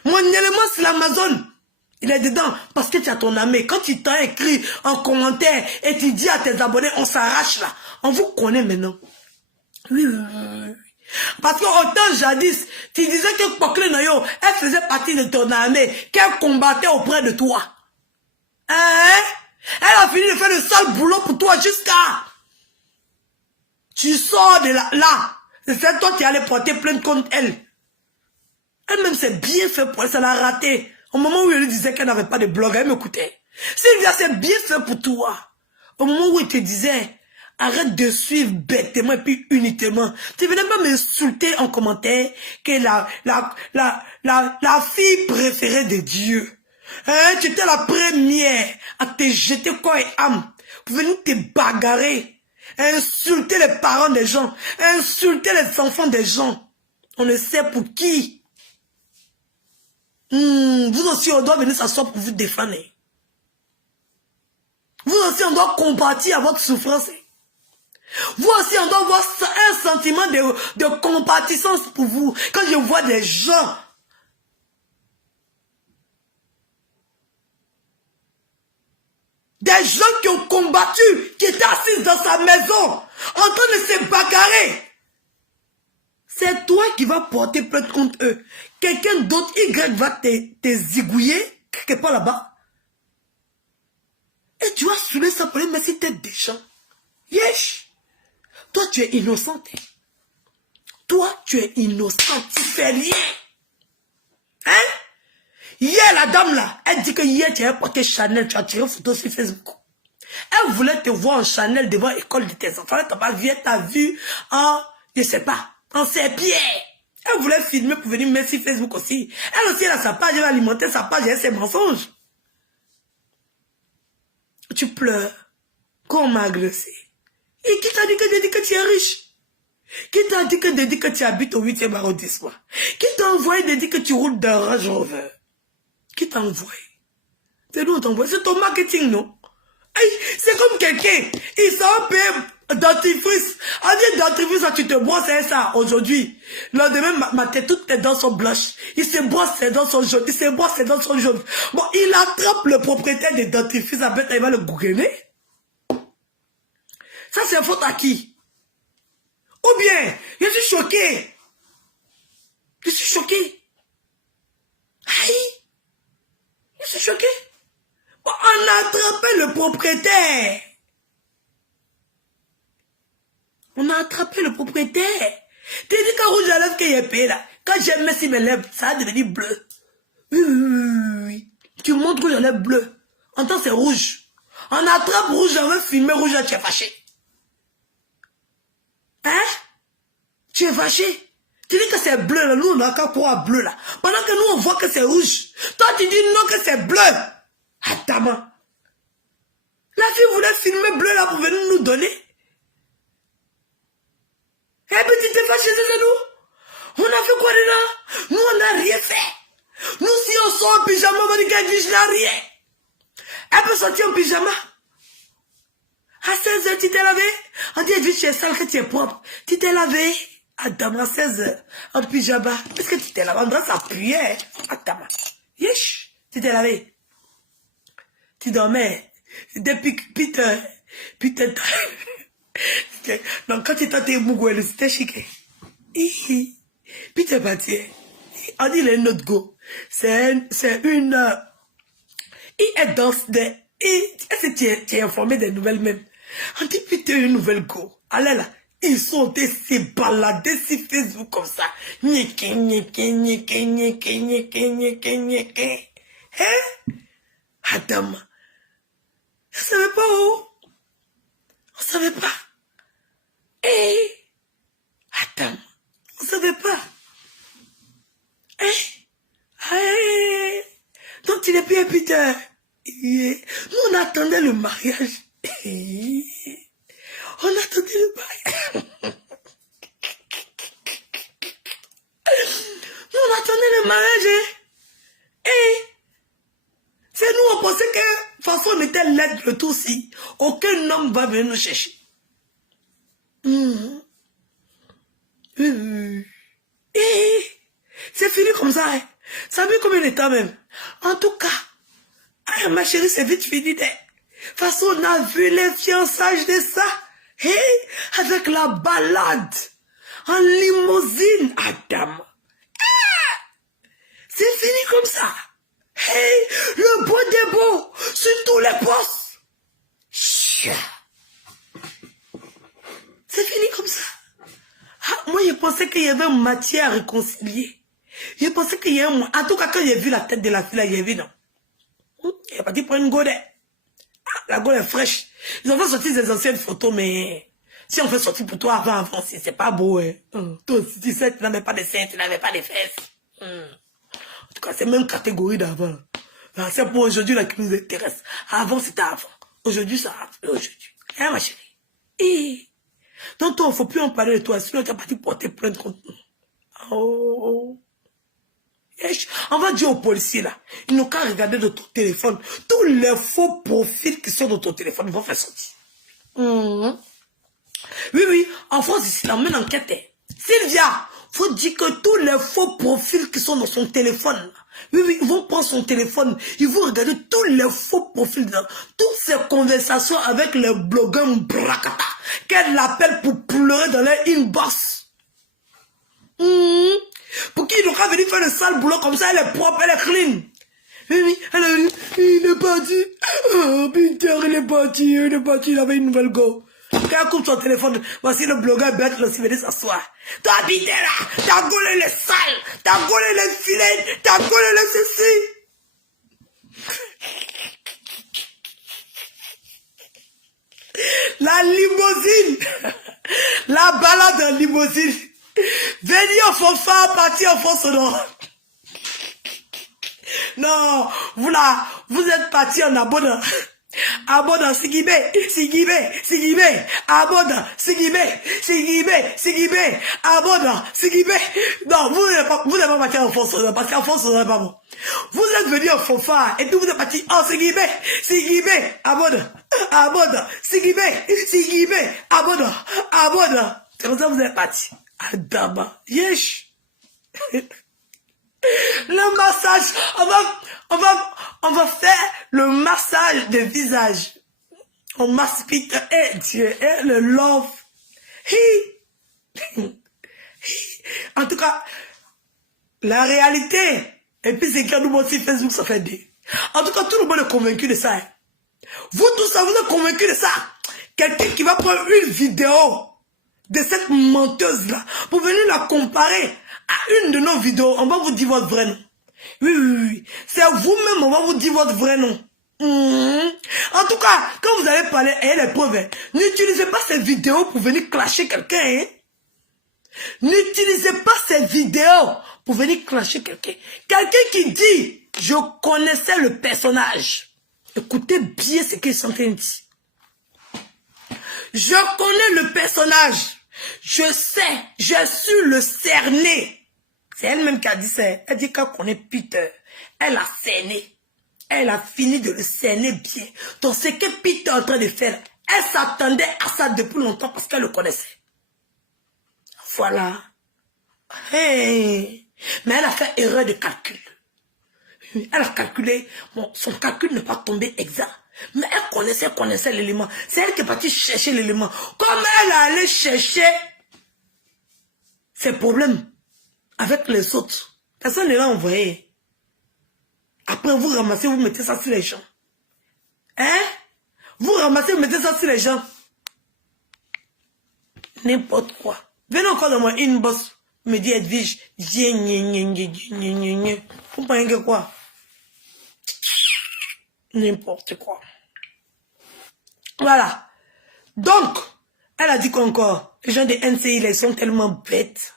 Mon élément, c'est l'Amazon. Il est dedans parce que tu as ton ami. Quand tu t'as écrit en commentaire et tu dis à tes abonnés, on s'arrache là. On vous connaît maintenant. Oui, oui, oui. Parce que autant jadis, tu disais que Pokle Noyo, elle faisait partie de ton armée, qu'elle combattait auprès de toi. Hein? Elle a fini de faire le sale boulot pour toi jusqu'à... Tu sors de là. C'est toi qui allais porter plainte contre elle. Elle-même s'est bien fait pour elle, ça l'a raté. Au moment où elle lui disait qu'elle n'avait pas de blog, elle m'écoutait. Sylvia, c'est bien fait pour toi. Au moment où il te disait, arrête de suivre bêtement et puis uniquement. Tu venais pas m'insulter en commentaire que la fille préférée de Dieu. Hein, tu étais la première à te jeter corps et âme pour venir te bagarrer, insulter les parents des gens, insulter les enfants des gens. On ne sait pour qui. Vous aussi, on doit venir s'asseoir pour vous défendre. Vous aussi, on doit compatir à votre souffrance. Vous aussi, on doit avoir un sentiment de compatissance pour vous. Quand je vois des gens qui ont combattu, qui étaient assis dans sa maison, en train de se bagarrer. C'est toi qui vas porter plainte contre eux. Quelqu'un d'autre, Y, va te zigouiller, quelque part là-bas. Et tu vas soulever ça pour les mettre sur tête des gens. Yes! Toi, tu es innocente. Toi, tu es innocente. Tu fais rien. Hein? Hier, la dame là, elle dit que hier, tu as porté Chanel, tu as tiré photo sur Facebook. Elle voulait te voir en Chanel devant l'école de tes enfants. Elle t'a pas vu, elle t'a vu en, je sais pas, en ses pieds. Elle voulait filmer pour venir mettre sur Facebook aussi. Elle aussi, elle a sa page, elle a alimenté sa page, elle a ses mensonges. Tu pleures. Qu'on m'a agressé. Et qui t'a dit que j'ai dit que tu es riche? Qui t'a dit que tu habites au 8e arrondissement? Qui t'a envoyé de dire que tu roules d'un Range Rover? Qui t'a envoyé? C'est nous, on t'a envoyé. C'est ton marketing, non? C'est comme quelqu'un, il s'en paye dentifrice. On dit dentifrice, ça, tu te brosses ça aujourd'hui. Le lendemain, matin, toutes tes dents sont blanches. Il se brosse ses dents sont jaunes. Il se brosse ses dents sont jaunes. Bon, il attrape le propriétaire des dentifrices, après, il va le gouverner. Ça, c'est faute à qui? Ou bien, je suis choqué. Je suis choqué. Aïe. Je suis choqué. Bon, on a attrapé le propriétaire. On a attrapé le propriétaire. Tu dis qu'un rouge à lèvres qu'il est payé là. Quand j'ai mis sur mes lèvres, ça a devenu bleu. Oui. Tu montres rouge à lèvres bleu. En temps, c'est rouge. On attrape rouge, on veut filmer rouge, là, tu es fâché. Hein? Tu es fâché? Tu dis que c'est bleu, là. Nous, on a qu'à croire bleu, là. Pendant que nous, on voit que c'est rouge. Toi, tu dis non, que c'est bleu. Attends. La fille voulait filmer bleu, là, pour venir nous donner. Et puis, tu t'es fâché, c'est nous. On a fait quoi dedans? Nous, on n'a rien fait. Nous, si on sort en pyjama, on va dire qu'elle dit, je n'ai rien. Elle peut sortir en pyjama. À 16h, tu t'es lavé. On dit, tu es sale, que tu es propre. Tu t'es lavé. Adam, à 16h, en pyjama. Est-ce que tu t'es lavé? On doit s'appuyer. Adam. Yesh. Tu t'es lavé. Tu dormais. Depuis Peter. Donc, quand tu étais Mougouel, c'était chic. Peter parti. On dit, il est une autre go. C'est une. Il est dans des. Est-ce que tu es informé des nouvelles même? On dit, putain, une nouvelle go. Allez là, ils sont se balader sur Facebook comme ça. Hein? Adam. Je savais pas où. On savait pas. Adam. On savait pas. Donc tu n'es plus un Peter. Nous on attendait le mariage. On attendait le mariage. Nous on attendait le mariage. C'est nous on pensait que de toute façon on était l'aide le tout si. Aucun homme va venir nous chercher. C'est fini comme ça. Ça a mis combien de temps même? En tout cas, ma chérie, c'est vite fini. De toute façon, on a vu les fiançages de ça. Avec la balade. En limousine, Adam. C'est fini comme ça. Le beau des beaux. Sur tous les postes. C'est fini comme ça. Moi, je pensais qu'il y avait une matière à réconcilier. Je pensais qu'il y avait... En tout cas, quand j'ai vu la tête de la fille, là, j'ai vu, non. Il est parti pour une godet. La godet est fraîche. Ils ont fait sortir des anciennes photos, mais... Si on fait sortir pour toi avant, c'est pas beau, hein. Toi aussi, tu sais, tu n'avais pas de seins, tu n'avais pas de fesses. En tout cas, c'est même catégorie d'avant. C'est pour aujourd'hui, là, qui nous intéresse. Avant, c'était avant. Aujourd'hui, ça a fait aujourd'hui. Hein, ma chérie? Donc, toi, il ne faut plus en parler de toi, sinon tu es parti porter plainte contre nous. Oh. On va dire aux policiers, là, ils n'ont qu'à regarder de ton téléphone. Tous les faux profils qui sont dans ton téléphone, ils vont faire sortir. Oui, en France, ici, la même enquête. Sylvia, faut dire que tous les faux profils qui sont dans son téléphone, oui, ils vont prendre son téléphone, ils vont regarder tous les faux profils, toutes ces conversations avec les blogueurs Brakata, qu'elle l'appelle pour pleurer dans leur inbox. Pour qu'ils n'ont qu'à venir faire le sale boulot comme ça, elle est propre, elle est clean. Oui, elle a dit, il est parti. Oh, Peter, il est parti, il avait une nouvelle go. Quand elle coupe son téléphone, voici le blogueur Bert aussi venu s'asseoir. Toi, Peter, là, t'as gaulé les sales, t'as gaulé les filets, t'as gaulé les ceci. La limousine, la balade en limousine. Venir en fanfare, partir en fond sonore. Non, vous là, vous êtes parti en abonnement. Aboda, Sigibé, Sigibé, Sigibé, Aboda, Sigibé, Sigibé, Sigibé, Aboda, Sigibé. Non, vous n'avez pas parti en force, parce qu'en force, vous n'avez pas bon. Vous êtes venu en fanfare, et puis vous êtes parti en Sigibé, Sigibé, Aboda, Aboda, Sigibé, Sigibé, Aboda, Aboda. C'est comme ça que vous êtes parti. Adaba, yesh. Le massage, on va faire le massage de visage. On m'aspire, Dieu, le love. En tout cas, la réalité, et puis c'est quand nous aussi Facebook, ça fait des. En tout cas, tout le monde est convaincu de ça. Hein. Vous tous, vous êtes convaincus de ça. Quelqu'un qui va prendre une vidéo de cette menteuse-là pour venir la comparer à une de nos vidéos, on va vous dire votre vrai nom. Oui, oui, oui. C'est vous-même, on va vous dire votre vrai nom. En tout cas, quand vous allez parler, ayez les preuves. Hein. N'utilisez pas ces vidéos pour venir clasher quelqu'un. Hein. N'utilisez pas ces vidéos pour venir clasher quelqu'un. Quelqu'un qui dit, je connaissais le personnage. Écoutez bien ce qu'ils sont en train de dire. Je connais le personnage. Je sais, j'ai su le cerner. C'est elle-même qui a dit ça. Elle dit qu'elle connaît Peter. Elle a cerné. Elle a fini de le cerner bien. Donc ce que Peter est en train de faire, elle s'attendait à ça depuis longtemps parce qu'elle le connaissait. Voilà. Hey. Mais elle a fait erreur de calcul. Elle a calculé. Bon, son calcul n'est pas tombé exact. Mais elle connaissait l'élément. C'est elle qui est partie chercher l'élément. Comme elle a allé chercher ses problèmes avec les autres, personne ne l'a envoyé. Après, vous ramassez, vous mettez ça sur les gens. Hein? Vous ramassez, vous mettez ça sur les gens. N'importe quoi. Venez encore dans mon inbox, me dire Edwige, vous pensez quoi? N'importe quoi. Voilà. Donc, elle a dit qu'encore, les gens de NCI, ils sont tellement bêtes.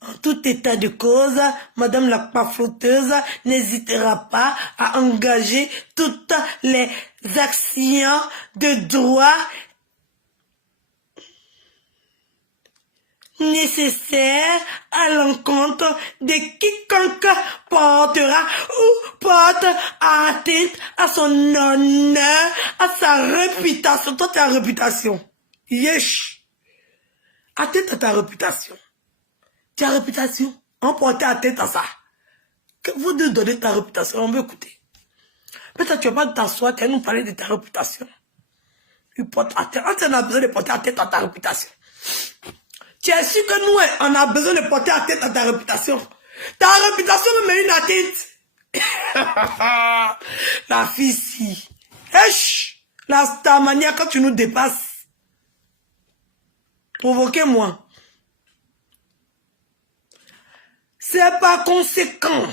En tout état de cause, Madame la pafloteuse n'hésitera pas à engager toutes les actions de droit nécessaires à l'encontre de quiconque portera ou porte atteinte à son honneur, à sa réputation. Toi, ta réputation. Yesh. Atteinte à ta réputation. Ta réputation. On porte atteinte à ça. Que vous nous donnez ta réputation, on veut écouter. Peut-être que tu vas pas t'asseoir, tu vas nous parler de ta réputation. Tu portes atteinte. On a besoin de porter atteinte à ta réputation. Tu es sûr que nous, on a besoin de porter atteinte à ta réputation. Ta réputation me met une atteinte. La fille, si. Hesh, ta manière quand tu nous dépasses. Provoquez-moi. C'est par conséquent.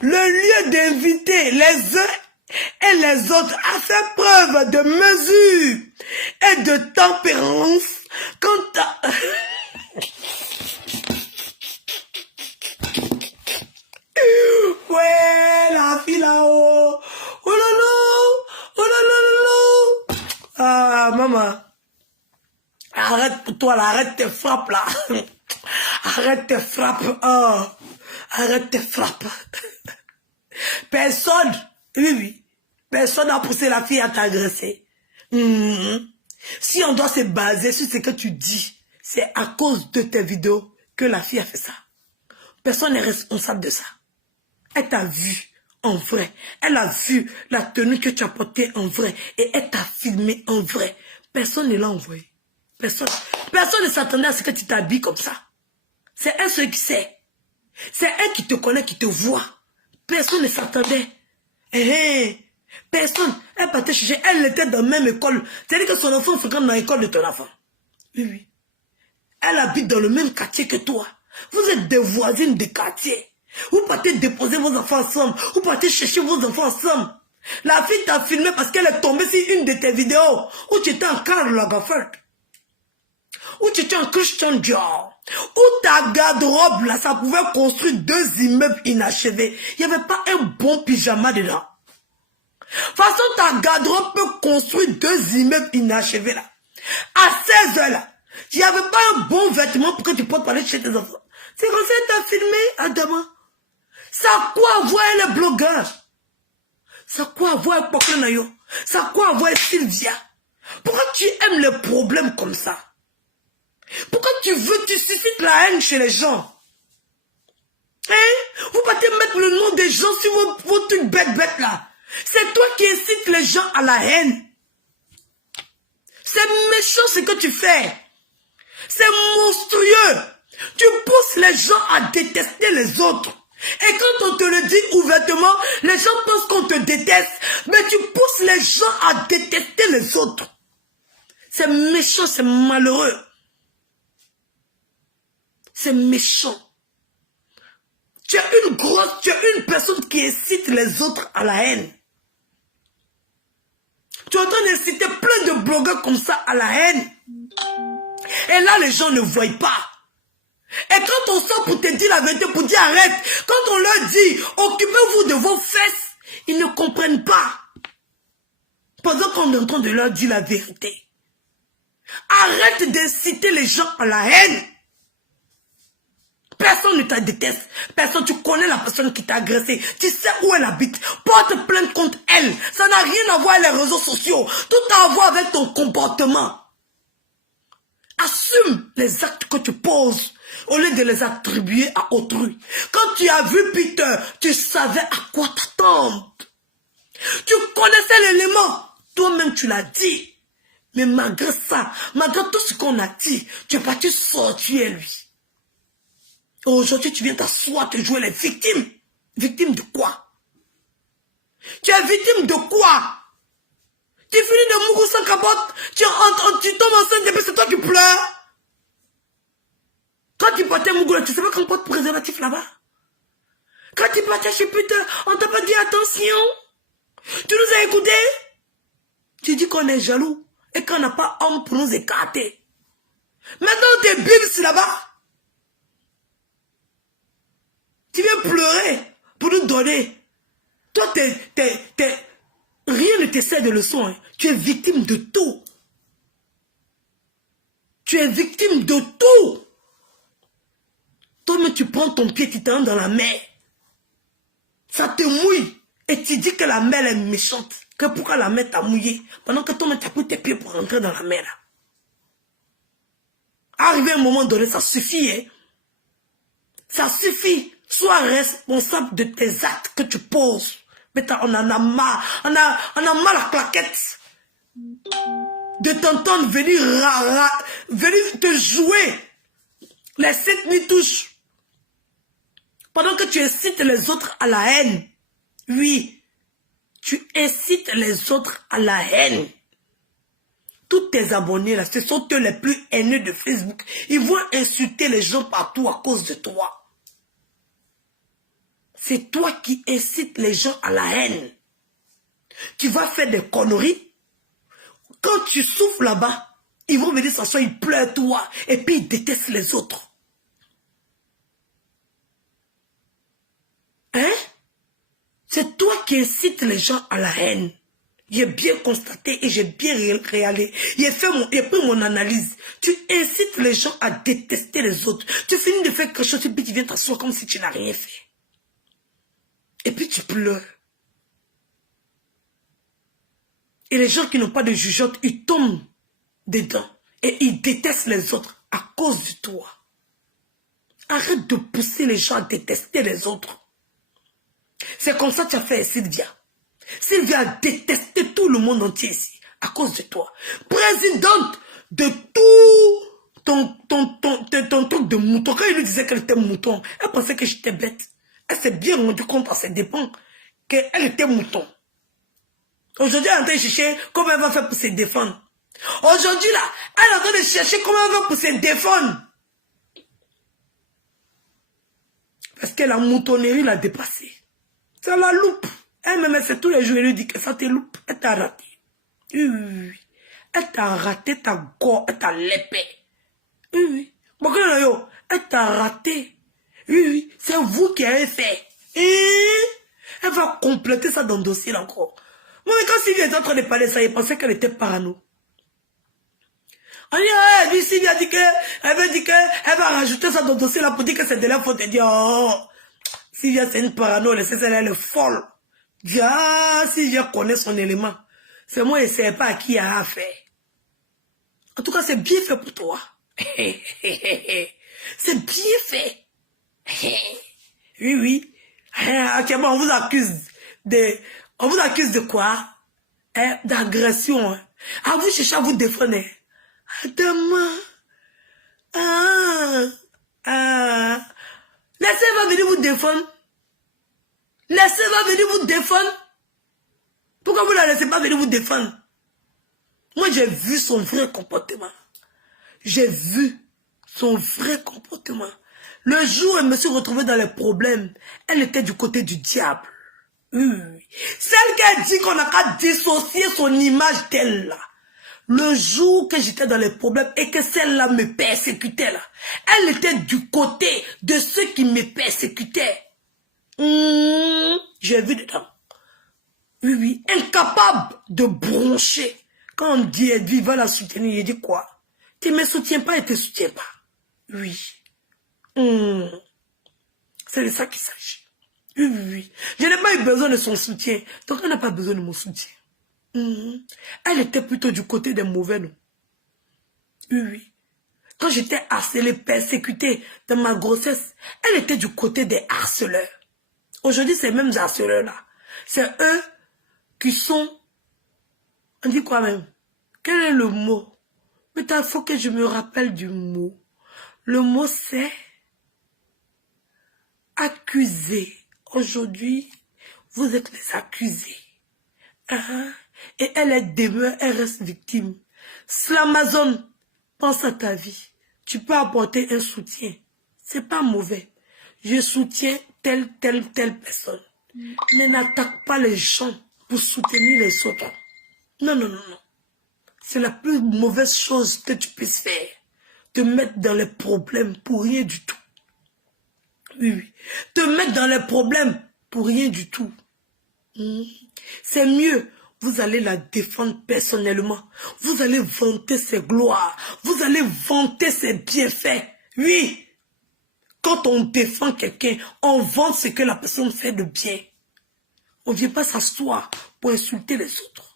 Le lieu d'inviter les uns et les autres à faire preuve de mesure et de tempérance quant à... Ouais, la fille là-haut. Oh là là, oh là là là là. Ah, maman. Arrête pour toi là, arrête tes frappes là. Arrête tes frappes. Oh. Arrête tes frappes. Personne, oui, personne n'a poussé la fille à t'agresser. Si on doit se baser sur ce que tu dis, c'est à cause de tes vidéos que la fille a fait ça. Personne n'est responsable de ça. Elle t'a vu en vrai. Elle a vu la tenue que tu as portée en vrai. Et elle t'a filmé en vrai. Personne ne l'a envoyé. Personne. Personne ne s'attendait à ce que tu t'habilles comme ça. C'est elle seule qui sait. C'est elle qui te connaît, qui te voit. Personne ne s'attendait. Personne. Elle partait chercher. Elle était dans la même école. C'est-à-dire que son enfant fréquente dans l'école de ton enfant. Oui, oui. Elle habite dans le même quartier que toi. Vous êtes des voisines de quartier. Vous partez déposer vos enfants ensemble. Vous partez chercher vos enfants ensemble. La fille t'a filmé parce qu'elle est tombée sur une de tes vidéos où tu étais en Karl Lagerfeld. où tu étais en Christian Dior, où ta garde-robe, là, ça pouvait construire 2 immeubles inachevés. Il n'y avait pas un bon pyjama dedans. De toute façon, ta garde-robe peut construire 2 immeubles inachevés, là. À 16 heures, là, il n'y avait pas un bon vêtement pour que tu puisses parler chez tes enfants. C'est comme ça que tu as filmé, Adama. Ça a quoi à voir les blogueurs? Ça a quoi à voir avec Poklanayo? Ça a quoi à voir avec Sylvia? Pourquoi tu aimes les problèmes comme ça? Pourquoi tu suscites la haine chez les gens? Hein? Vous partez mettre le nom des gens sur vos trucs bêtes là. C'est toi qui incites les gens à la haine. C'est méchant ce que tu fais. C'est monstrueux. Tu pousses les gens à détester les autres. Et quand on te le dit ouvertement, les gens pensent qu'on te déteste. Mais tu pousses les gens à détester les autres. C'est méchant, c'est malheureux. C'est méchant. Tu es une personne qui incite les autres à la haine. Tu es en train d'inciter plein de blogueurs comme ça à la haine. Et là, les gens ne voient pas. Et quand on sort pour te dire la vérité, pour dire arrête, quand on leur dit occupez-vous de vos fesses, ils ne comprennent pas. Pendant qu'on est en train de leur dire la vérité. Arrête d'inciter les gens à la haine. Personne ne te déteste. Personne, tu connais la personne qui t'a agressé. Tu sais où elle habite. Porte plainte contre elle. Ça n'a rien à voir avec les réseaux sociaux. Tout a à voir avec ton comportement. Assume les actes que tu poses au lieu de les attribuer à autrui. Quand tu as vu Peter, tu savais à quoi t'attendre. Tu connaissais l'élément. Toi-même, tu l'as dit. Mais malgré ça, malgré tout ce qu'on a dit, tu es parti sortir lui. Aujourd'hui, tu viens t'asseoir, te jouer les victimes. Victime de quoi? Tu es victime de quoi? Tu finis de mourir sans capote, tu tombes enceinte et puis c'est toi qui pleures. Quand tu partais Mougoula, tu sais pas qu'on porte préservatif là-bas? Quand tu partais chez Peter, on t'a pas dit attention? Tu nous as écoutés? Tu dis qu'on est jaloux et qu'on n'a pas homme pour nous écarter. Maintenant, t'es bibs là-bas. Tu viens pleurer pour nous donner. Toi, rien ne te sert de leçon. Hein. Tu es victime de tout. Tu es victime de tout. Toi-même, tu prends ton pied, tu t'en dans la mer. Ça te mouille. Et tu dis que la mer est méchante. Que pourquoi la mer t'a mouillé? Pendant que toi-même, tu as pris tes pieds pour rentrer dans la mer. Là. Arrivé à un moment donné, ça suffit. Hein? Ça suffit. Sois responsable de tes actes que tu poses. Mais on en a marre. On a mal à claquette. De t'entendre venir te jouer. Les 7 nuits touches. Pendant que tu incites les autres à la haine. Oui. Tu incites les autres à la haine. Tous tes abonnés là, ce sont eux les plus haineux de Facebook. Ils vont insulter les gens partout à cause de toi. C'est toi qui incites les gens à la haine. Tu vas faire des conneries. Quand tu souffles là-bas, ils vont venir s'asseoir, ils pleurent toi. Et puis ils détestent les autres. Hein? C'est toi qui incites les gens à la haine. J'ai bien constaté et j'ai bien réalisé. J'ai pris mon analyse. Tu incites les gens à détester les autres. Tu finis de faire quelque chose et puis tu viens t'asseoir comme si tu n'as rien fait. Et puis tu pleures. Et les gens qui n'ont pas de jugeote, ils tombent dedans. Et ils détestent les autres à cause de toi. Arrête de pousser les gens à détester les autres. C'est comme ça que tu as fait Sylvia. Sylvia a détesté tout le monde entier ici. À cause de toi. Présidente de tout ton truc de mouton. Quand il lui disait qu'elle était mouton, elle pensait que j'étais bête. Elle s'est bien rendue compte à ses dépens qu'elle était mouton. Aujourd'hui, elle est en train de chercher comment elle va faire pour se défendre. Aujourd'hui, là, elle est en train de chercher comment elle va pour se défendre. Parce que la moutonnerie l'a dépassée. Ça la loupe. Elle-même, c'est tous les jours, elle lui dit que ça te loupe. Elle t'a raté. Oui. Elle t'a raté ta gorge, elle t'a lépé. Oui, oui. Bon, elle t'a raté. Oui, oui. C'est vous qui avez fait. Et elle va compléter ça dans le dossier là encore. Moi, mais quand Sylvie était en train de parler de ça, il pensait qu'elle était parano. On dit, Sylvie a dit elle veut dire qu'elle va rajouter ça dans le dossier là pour dire que c'est de la faute. Elle dit, oh, Sylvia c'est une parano, elle est folle. Ah, Sylvia connaît son élément. C'est moi, elle ne sait pas à qui elle a affaire. En tout cas, c'est bien fait pour toi. C'est bien fait. Oui, oui. Actuellement, on vous accuse de quoi? D'agression. Ah, vous cherchez à vous défendre. Demain. Laissez-moi venir vous défendre. Laissez-moi venir vous défendre. Pourquoi vous ne la laissez pas venir vous défendre? Moi, j'ai vu son vrai comportement. J'ai vu son vrai comportement. Le jour où elle me suis retrouvée dans les problèmes, elle était du côté du diable. Oui. Celle qui a dit qu'on n'a qu'à dissocier son image d'elle là. Le jour que j'étais dans les problèmes et que celle-là me persécutait là, elle était du côté de ceux qui me persécutaient. J'ai vu dedans. Oui, oui, incapable de broncher. Quand on dit Edwige va la soutenir, il dit quoi? Tu ne me soutiens pas et tu ne te soutiens pas. Oui. C'est de ça qu'il s'agit. Oui, oui, oui. Je n'ai pas eu besoin de son soutien. Donc elle n'a pas besoin de mon soutien. Elle était plutôt du côté des mauvais, non? Oui, oui. Quand j'étais harcelée, persécutée dans ma grossesse, elle était du côté des harceleurs. Aujourd'hui, ces mêmes harceleurs-là, c'est eux qui sont... On dit quoi même? Quel est le mot? Mais il faut que je me rappelle du mot. Le mot c'est accusé. Aujourd'hui, vous êtes les accusés. Et elle est demeure, elle reste victime. Slamazon, pense à ta vie. Tu peux apporter un soutien. C'est pas mauvais. Je soutiens telle personne. Mais n'attaque pas les gens pour soutenir les autres. Non, non, non, non. C'est la plus mauvaise chose que tu puisses faire. Te mettre dans les problèmes pour rien du tout. Oui, oui. Te mettre dans les problèmes pour rien du tout. C'est mieux. Vous allez la défendre personnellement. Vous allez vanter ses gloires. Vous allez vanter ses bienfaits. Oui. Quand on défend quelqu'un, on vante ce que la personne fait de bien. On ne vient pas s'asseoir pour insulter les autres.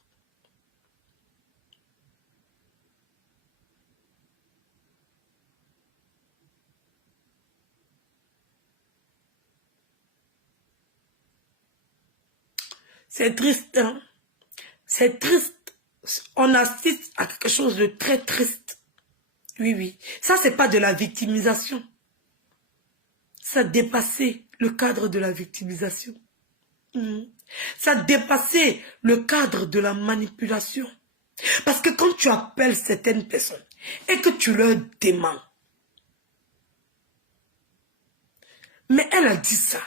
C'est triste, hein? C'est triste. On assiste à quelque chose de très triste. Oui, oui. Ça, c'est pas de la victimisation. Ça dépassait le cadre de la victimisation. Ça dépassait le cadre de la manipulation. Parce que quand tu appelles certaines personnes et que tu leur demandes, mais elle a dit ça,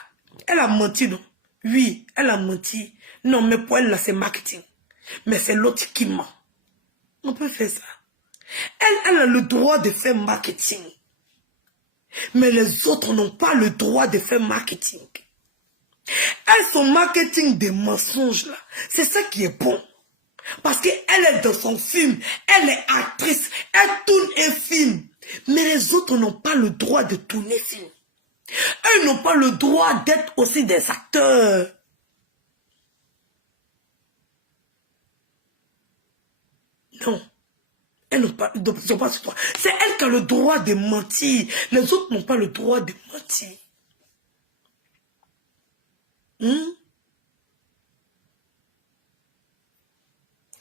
elle a menti, non? Oui, elle a menti. Non, mais pour elle, là, c'est marketing. Mais c'est l'autre qui ment. On peut faire ça. Elle a le droit de faire marketing. Mais les autres n'ont pas le droit de faire marketing. Elle, son marketing des mensonges, là, c'est ça qui est bon. Parce qu'elle est dans son film. Elle est actrice. Elle tourne un film. Mais les autres n'ont pas le droit de tourner film. Elles n'ont pas le droit d'être aussi des acteurs. Non. Elles n'ont pas, ce droit. C'est elle qui a le droit de mentir. Les autres n'ont pas le droit de mentir.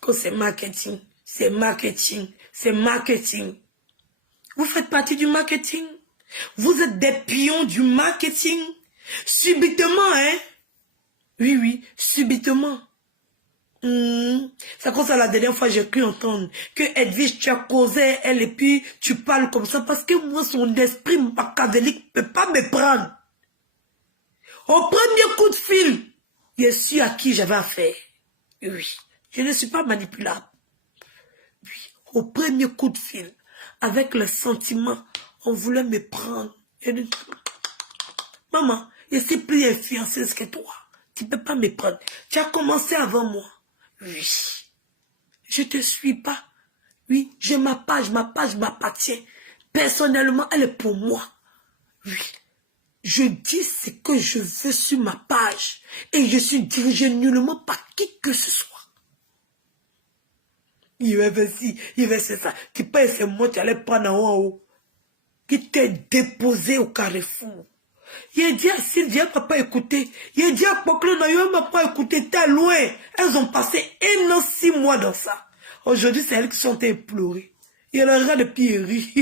Quand c'est marketing, c'est marketing, c'est marketing. Vous faites partie du marketing. Vous êtes des pions du marketing. Subitement, hein? Oui, oui, subitement. C'est comme ça la dernière fois j'ai cru entendre que Edwige, tu as causé elle et puis tu parles comme ça parce que moi, son esprit machiavélique ne peut pas me prendre. Au premier coup de fil, je suis à qui j'avais affaire. Oui, je ne suis pas manipulable. Oui, au premier coup de fil, avec les sentiments, on voulait me prendre. Je dis, maman, je suis plus influenceuse que toi. Tu ne peux pas me prendre. Tu as commencé avant moi. Oui. Je ne te suis pas. Oui, j'ai ma page m'appartient. Personnellement, elle est pour moi. Oui. Je dis ce que je veux sur ma page. Et je suis dirigé nullement par qui que ce soit. Il va faire ci, il va faire ça. Tu peux essayer moi, tu allais prendre en haut. Qui t'est déposé au carrefour. Il a dit à Sylvia, elle m'a pas écouté. Il a dit à Poklo, elle m'a pas écouté, t'es loin. Elles ont passé 1 an, 6 mois dans ça. Aujourd'hui, c'est elles qui sont implorées. Il y a le rat de pierrerie.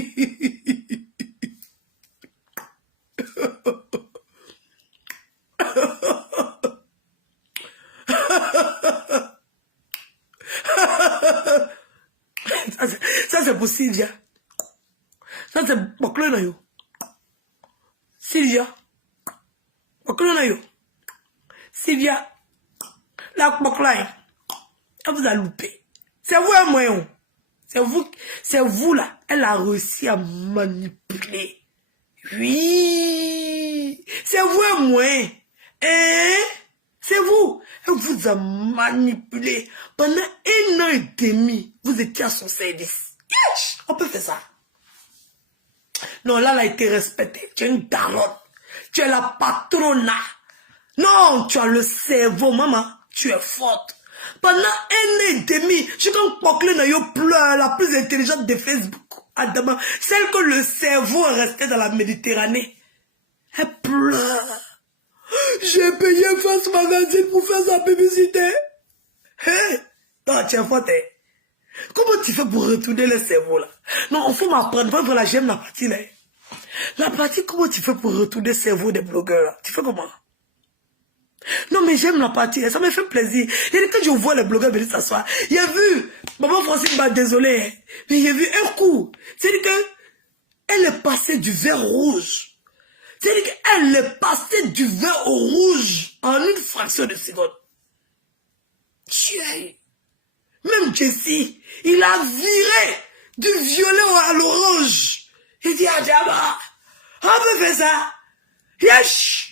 Ça c'est pour Sylvia. Ça c'est Poklo na yo. Sylvia. Poklo na yo. Sylvia. La Poklo, elle vous a loupé. C'est vous et moi. C'est vous là. Elle a réussi à manipuler. Oui. C'est vous et moi. Hein? C'est vous. Elle vous a manipulé. Pendant 1 an et demi, vous étiez à son service. Yes! On peut faire ça. Non, là, elle a été respectée. Tu es une daronne. Tu es la patronne. Non, tu as le cerveau, maman. Tu es forte. Pendant 1 an et demi, je suis comme Poklo Nayo pleure, la plus intelligente de Facebook. Adama, celle que le cerveau est resté dans la Méditerranée. Elle pleure. J'ai payé Face Magazine pour faire sa publicité. Hein? Non, tu es forte. Hein? Comment tu fais pour retourner le cerveau là? Non, il faut m'apprendre. Voilà, voilà, j'aime la partie là. La partie, comment tu fais pour retourner le cerveau des blogueurs là? Tu fais comment? Non, mais j'aime la partie, ça me fait plaisir. Et quand je vois les blogueurs venir s'asseoir, il a vu, maman Francine m'a désolé, hein, mais j'ai vu un coup. C'est-à-dire qu'elle est passée du vert rouge. C'est-à-dire qu'elle est passée du vert au rouge en une fraction de seconde. Tiens. Même Jessie, il a viré du violet à l'orange. Il dit à Diaba, on peut faire ça. Yes.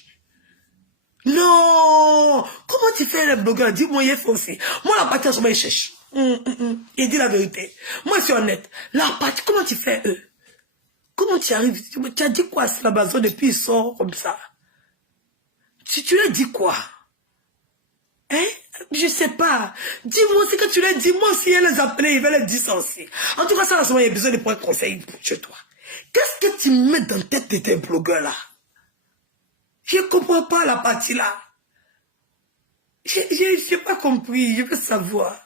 Non. Comment tu fais les blogueurs? Dis-moi, il faut aussi. Moi, la partie, je cherche. Il dit la vérité. Moi, je suis honnête. La partie, comment tu fais eux? Comment tu arrives? Tu as dit quoi sur la base depuis il sort comme ça? Tu lui as dit quoi? Hein? Je sais pas. Dis-moi ce que tu l'as dit. Moi, si elle les appelait, il va les dire ça aussi. En tout cas, ça, il y a besoin de prendre conseil chez toi. Qu'est-ce que tu mets dans la tête de tes blogueurs là? Je ne comprends pas la partie là. Je n'ai pas compris. Je veux savoir.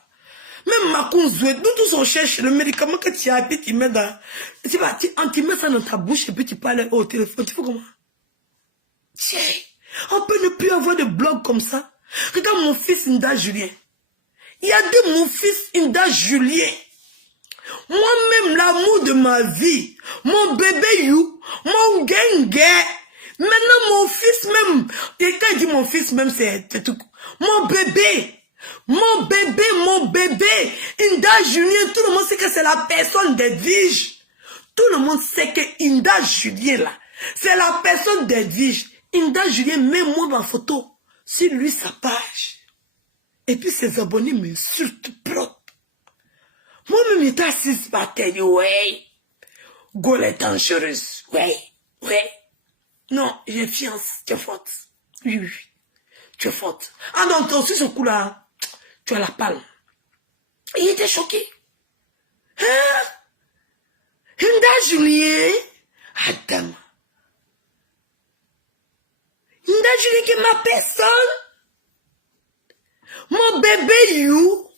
Même Macron Zouet, nous tous on cherche le médicament que tu as, et puis tu mets dans... Tu mets ça dans ta bouche et puis tu parles au téléphone. Tu fais comment? Tiens, on peut ne plus avoir de blog comme ça. Regarde mon fils Inda Julien. Il a dit mon fils Inda Julien. Moi-même, l'amour de ma vie, mon bébé You, mon gang. Maintenant, mon fils même, et quand il dit mon fils même, c'est tout. Mon bébé, Inda Julien, tout le monde sait que c'est la personne d'Edwige. Tout le monde sait que Inda Julien, là, c'est la personne d'Edwige. Inda Julien, mets-moi ma photo sur lui, sa page. Et puis ses abonnés m'insultent propre. Moi-même, j'étais assise par terre, ouais. Gaulle est dangereuse, ouais. Non, j'ai fiance, tu es forte. Oui, tu es forte. Ah non, toi aussi, ce coup-là, tu as la palme. Il était choqué. Hein? Inda Julien? Adam. Inda Julien qui est ma personne? Mon bébé You?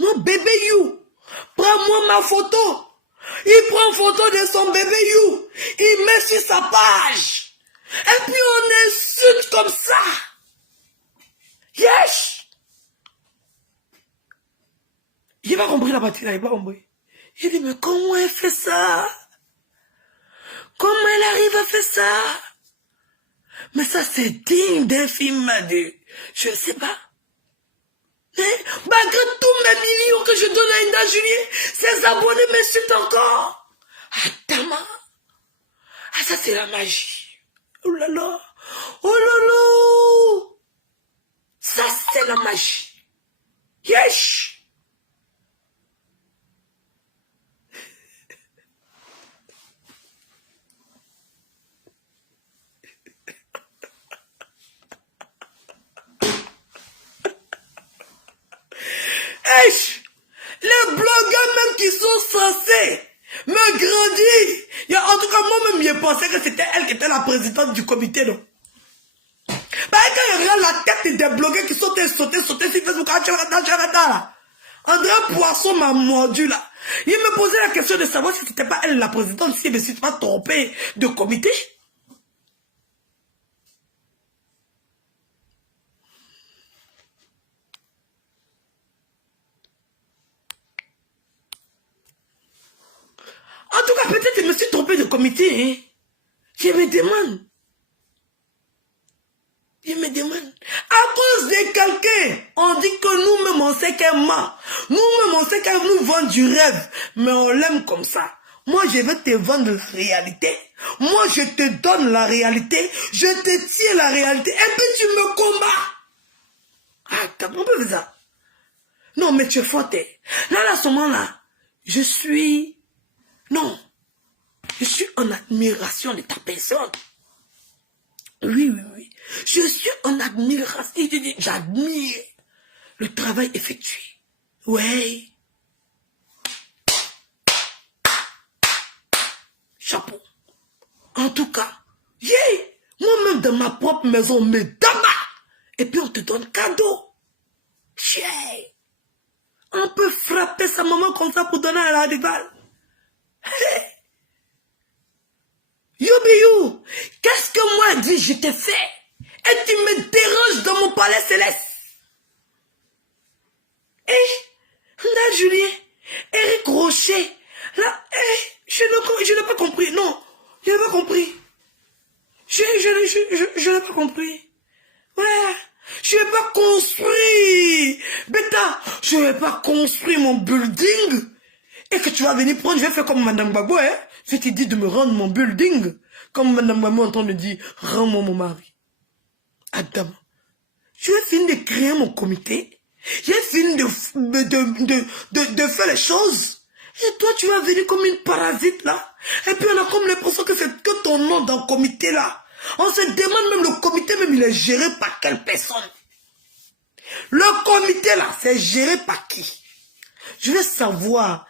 Mon bébé You? Prends-moi ma photo. Il prend une photo de son bébé You. Il met sur sa page. Et puis on insulte comme ça. Yes. Il n'a pas compris la partie là, il n'a pas compris. Il dit, mais comment elle fait ça? Comment elle arrive à faire ça? Mais ça c'est digne d'un film de... Je ne sais pas. Malgré tous mes millions que je donne à Inda Julien, ses abonnés m'insultent encore. Ah, Dama. Ah, ça c'est la magie. Oh là là. Oh là là. Ça c'est la magie. Yes. Les blogueurs même qui sont censés me grandir. En tout cas, moi-même, je pensais que c'était elle qui était la présidente du comité, non? Bah, quand je regarde la tête des blogueurs qui sautent sur Facebook, André Poisson m'a mordu là. Il me posait la question de savoir si c'était pas elle la présidente, si je ne me suis pas trompé de comité. En tout cas, peut-être que je me suis trompé de comité. Hein. Je me demande. À cause de quelqu'un, on dit que nous-mêmes, on sait qu'elle ment. Nous-mêmes, on sait qu'elle nous vend du rêve. Mais on l'aime comme ça. Moi, je vais te vendre la réalité. Moi, je te donne la réalité. Je te tiens la réalité. Et puis, tu me combats. Ah, t'as compris ça? Non, mais tu es forte. Là, à ce moment-là, je suis en admiration de ta personne. Oui. Je suis en admiration. J'admire le travail effectué. Oui. Chapeau. En tout cas, moi-même dans ma propre maison, mes damas. Et puis on te donne cadeau. On peut frapper sa maman comme ça pour donner à la rival. You, qu'est-ce que moi dis je t'ai fait? Et tu me déranges dans mon palais céleste. Là, Julien, Eric Rocher, là, je n'ai pas compris. Non, je n'ai pas compris. Je n'ai pas compris. Ouais, je n'ai pas construit. Bêta, je n'ai pas construit mon building. Et que tu vas venir prendre, je vais faire comme Madame Gbagbo, hein. Je t'ai dit de me rendre mon building. Comme Madame Gbagbo entend me dire, rends-moi mon mari. Adam, je vais finir de créer mon comité. J'ai fini de faire les choses. Et toi, tu vas venir comme une parasite, là. Et puis, on a comme l'impression que c'est que ton nom dans le comité, là. On se demande même, le comité, même, il est géré par quelle personne? Le comité, là, c'est géré par qui? Je veux savoir.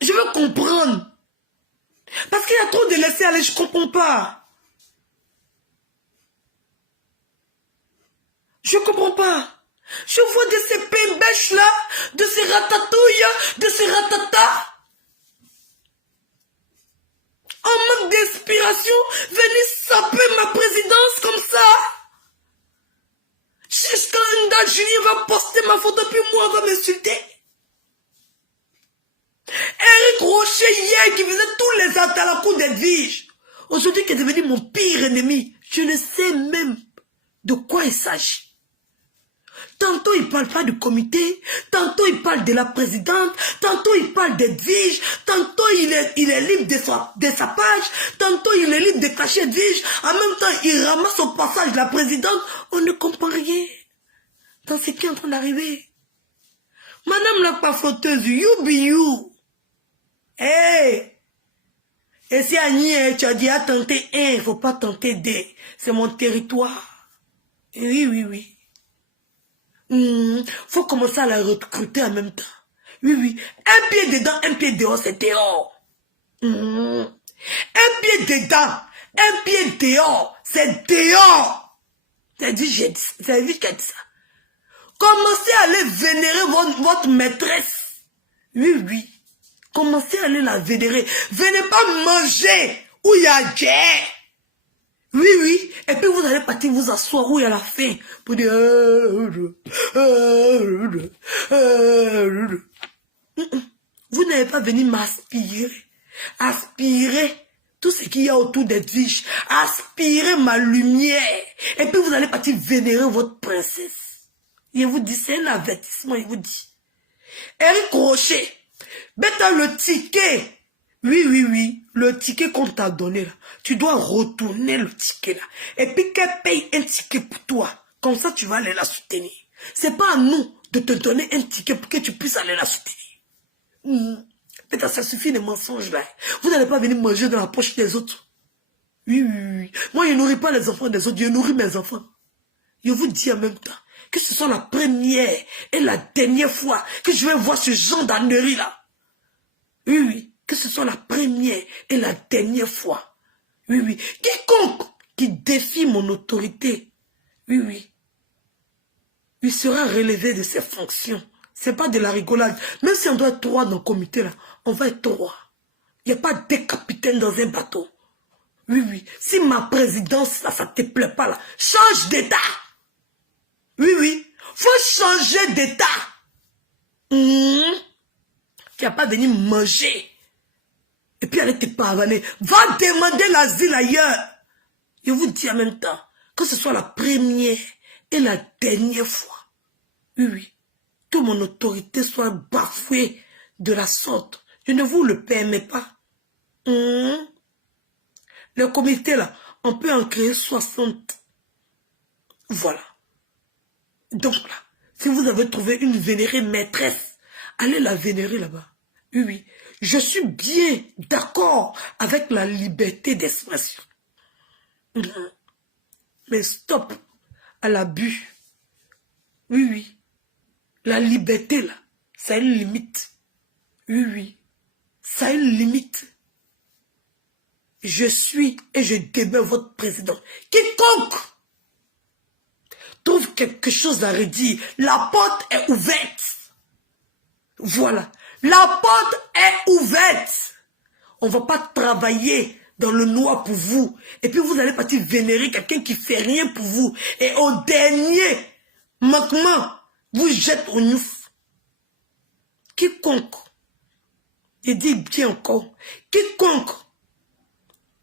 Je veux comprendre. Parce qu'il y a trop de laisser aller, je ne comprends pas. Je ne comprends pas. Je vois de ces pembèches là, de ces ratatouilles, de ces ratatas. En manque d'inspiration, venir saper ma présidence comme ça. Jusqu'à une date, Julien va poster ma photo, puis moi, on va m'insulter. Eric Rocher, hier, qui faisait tous les actes à la cour d'Edwige, aujourd'hui, qui est devenu mon pire ennemi. Je ne sais même de quoi il s'agit. Tantôt, il ne parle pas du comité, tantôt, il parle de la présidente, tantôt, il parle d'Edwige, tantôt, il est libre de sa page, tantôt, il est libre de cacher Edwige, en même temps, il ramasse au passage de la présidente. On ne comprend rien dans ce qui est en train d'arriver. Madame la pafloteuse, you be you. Hey! Et si Annie, tu as dit à tenter un, il ne faut pas tenter deux. C'est mon territoire. Oui. Faut commencer à la recruter en même temps. Oui. Un pied dedans, un pied dehors, c'est dehors. Un pied dedans, un pied dehors, c'est dehors. C'est lui qui a dit ça. Commencez à aller vénérer votre maîtresse. Oui. Commencez à aller la vénérer. Venez pas manger où il y a guerre. Oui. Et puis vous allez partir vous asseoir où il y a la faim. Pour dire... Vous n'allez pas venir m'aspirer. Aspirer tout ce qu'il y a autour d'Edwige, aspirez ma lumière. Et puis vous allez partir vénérer votre princesse. Il vous dit, c'est un avertissement, il vous dit. Eric Rocher, bêta le ticket. Oui, le ticket qu'on t'a donné là, tu dois retourner le ticket là. Et puis qu'elle paye un ticket pour toi. Comme ça, tu vas aller la soutenir. C'est pas à nous de te donner un ticket pour que tu puisses aller la soutenir. Peut-être ça suffit les mensonges là. Vous n'allez pas venir manger dans la poche des autres. Oui. Moi, je ne nourris pas les enfants des autres, je nourris mes enfants. Je vous dis en même temps que ce soit la première et la dernière fois que je vais voir ce genre d'ânerie là. Oui. Que ce soit la première et la dernière fois. Oui. Quiconque qui défie mon autorité, oui, il sera relevé de ses fonctions. C'est pas de la rigolade. Même si on doit être 3 dans le comité là, on va être 3. Il n'y a pas des capitaines dans un bateau. Oui. Si ma présidence là, ça te plaît pas là, change d'état. Oui. Faut changer d'état. Tu n'as pas venu manger. Et puis aller te pavaner. Va demander l'asile ailleurs. Je vous dis en même temps, que ce soit la première et la dernière fois. Oui. Que mon autorité soit bafouée de la sorte. Je ne vous le permets pas. Le comité là, on peut en créer 60. Voilà. Donc là, si vous avez trouvé une vénérée maîtresse, allez la vénérer là-bas. Oui. Je suis bien d'accord avec la liberté d'expression. Mais stop à l'abus. Oui. La liberté, là, ça a une limite. Oui. Ça a une limite. Je suis et je demeure votre président. Quiconque trouve quelque chose à redire, la porte est ouverte. Voilà. La porte est ouverte. On ne va pas travailler dans le noir pour vous. Et puis vous allez partir vénérer quelqu'un qui ne fait rien pour vous. Et au dernier manquement, vous jette au nouf. Quiconque, je dis bien encore, quiconque,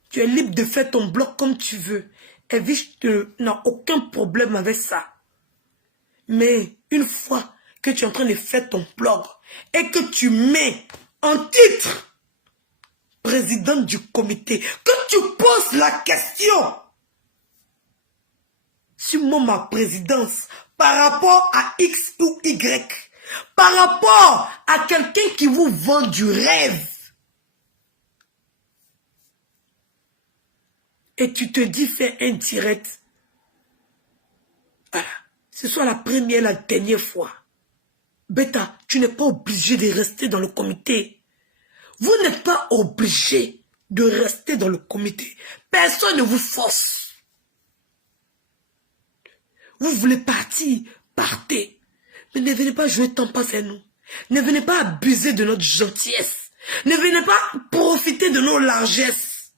tu es libre de faire ton bloc comme tu veux. Edwige n'a aucun problème avec ça. Mais une fois que tu es en train de faire ton blog et que tu mets en titre président du comité, que tu poses la question sur ma présidence par rapport à X ou Y, par rapport à quelqu'un qui vous vend du rêve, et tu te dis fais un direct, voilà, ce soit la première, la dernière fois. Bêta, tu n'es pas obligé de rester dans le comité. Vous n'êtes pas obligé de rester dans le comité. Personne ne vous force. Vous voulez partir, partez. Mais ne venez pas jouer tant pas à nous. Ne venez pas abuser de notre gentillesse. Ne venez pas profiter de nos largesses.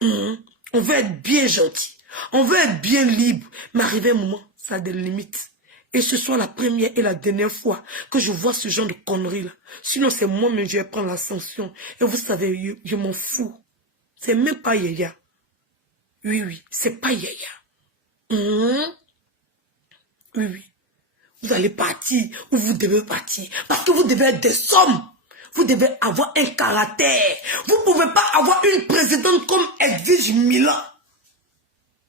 On veut être bien gentil. On veut être bien libre. Mais arrivé un moment, ça a des limites. Et ce soit la première et la dernière fois que je vois ce genre de conneries là. Sinon, c'est moi-même, je vais prendre la sanction. Et vous savez, je m'en fous. C'est même pas Yaya. Oui, c'est pas Yaya. Oui. Vous allez partir ou vous devez partir. Parce que vous devez être des hommes. Vous devez avoir un caractère. Vous ne pouvez pas avoir une présidente comme Edwige Milan.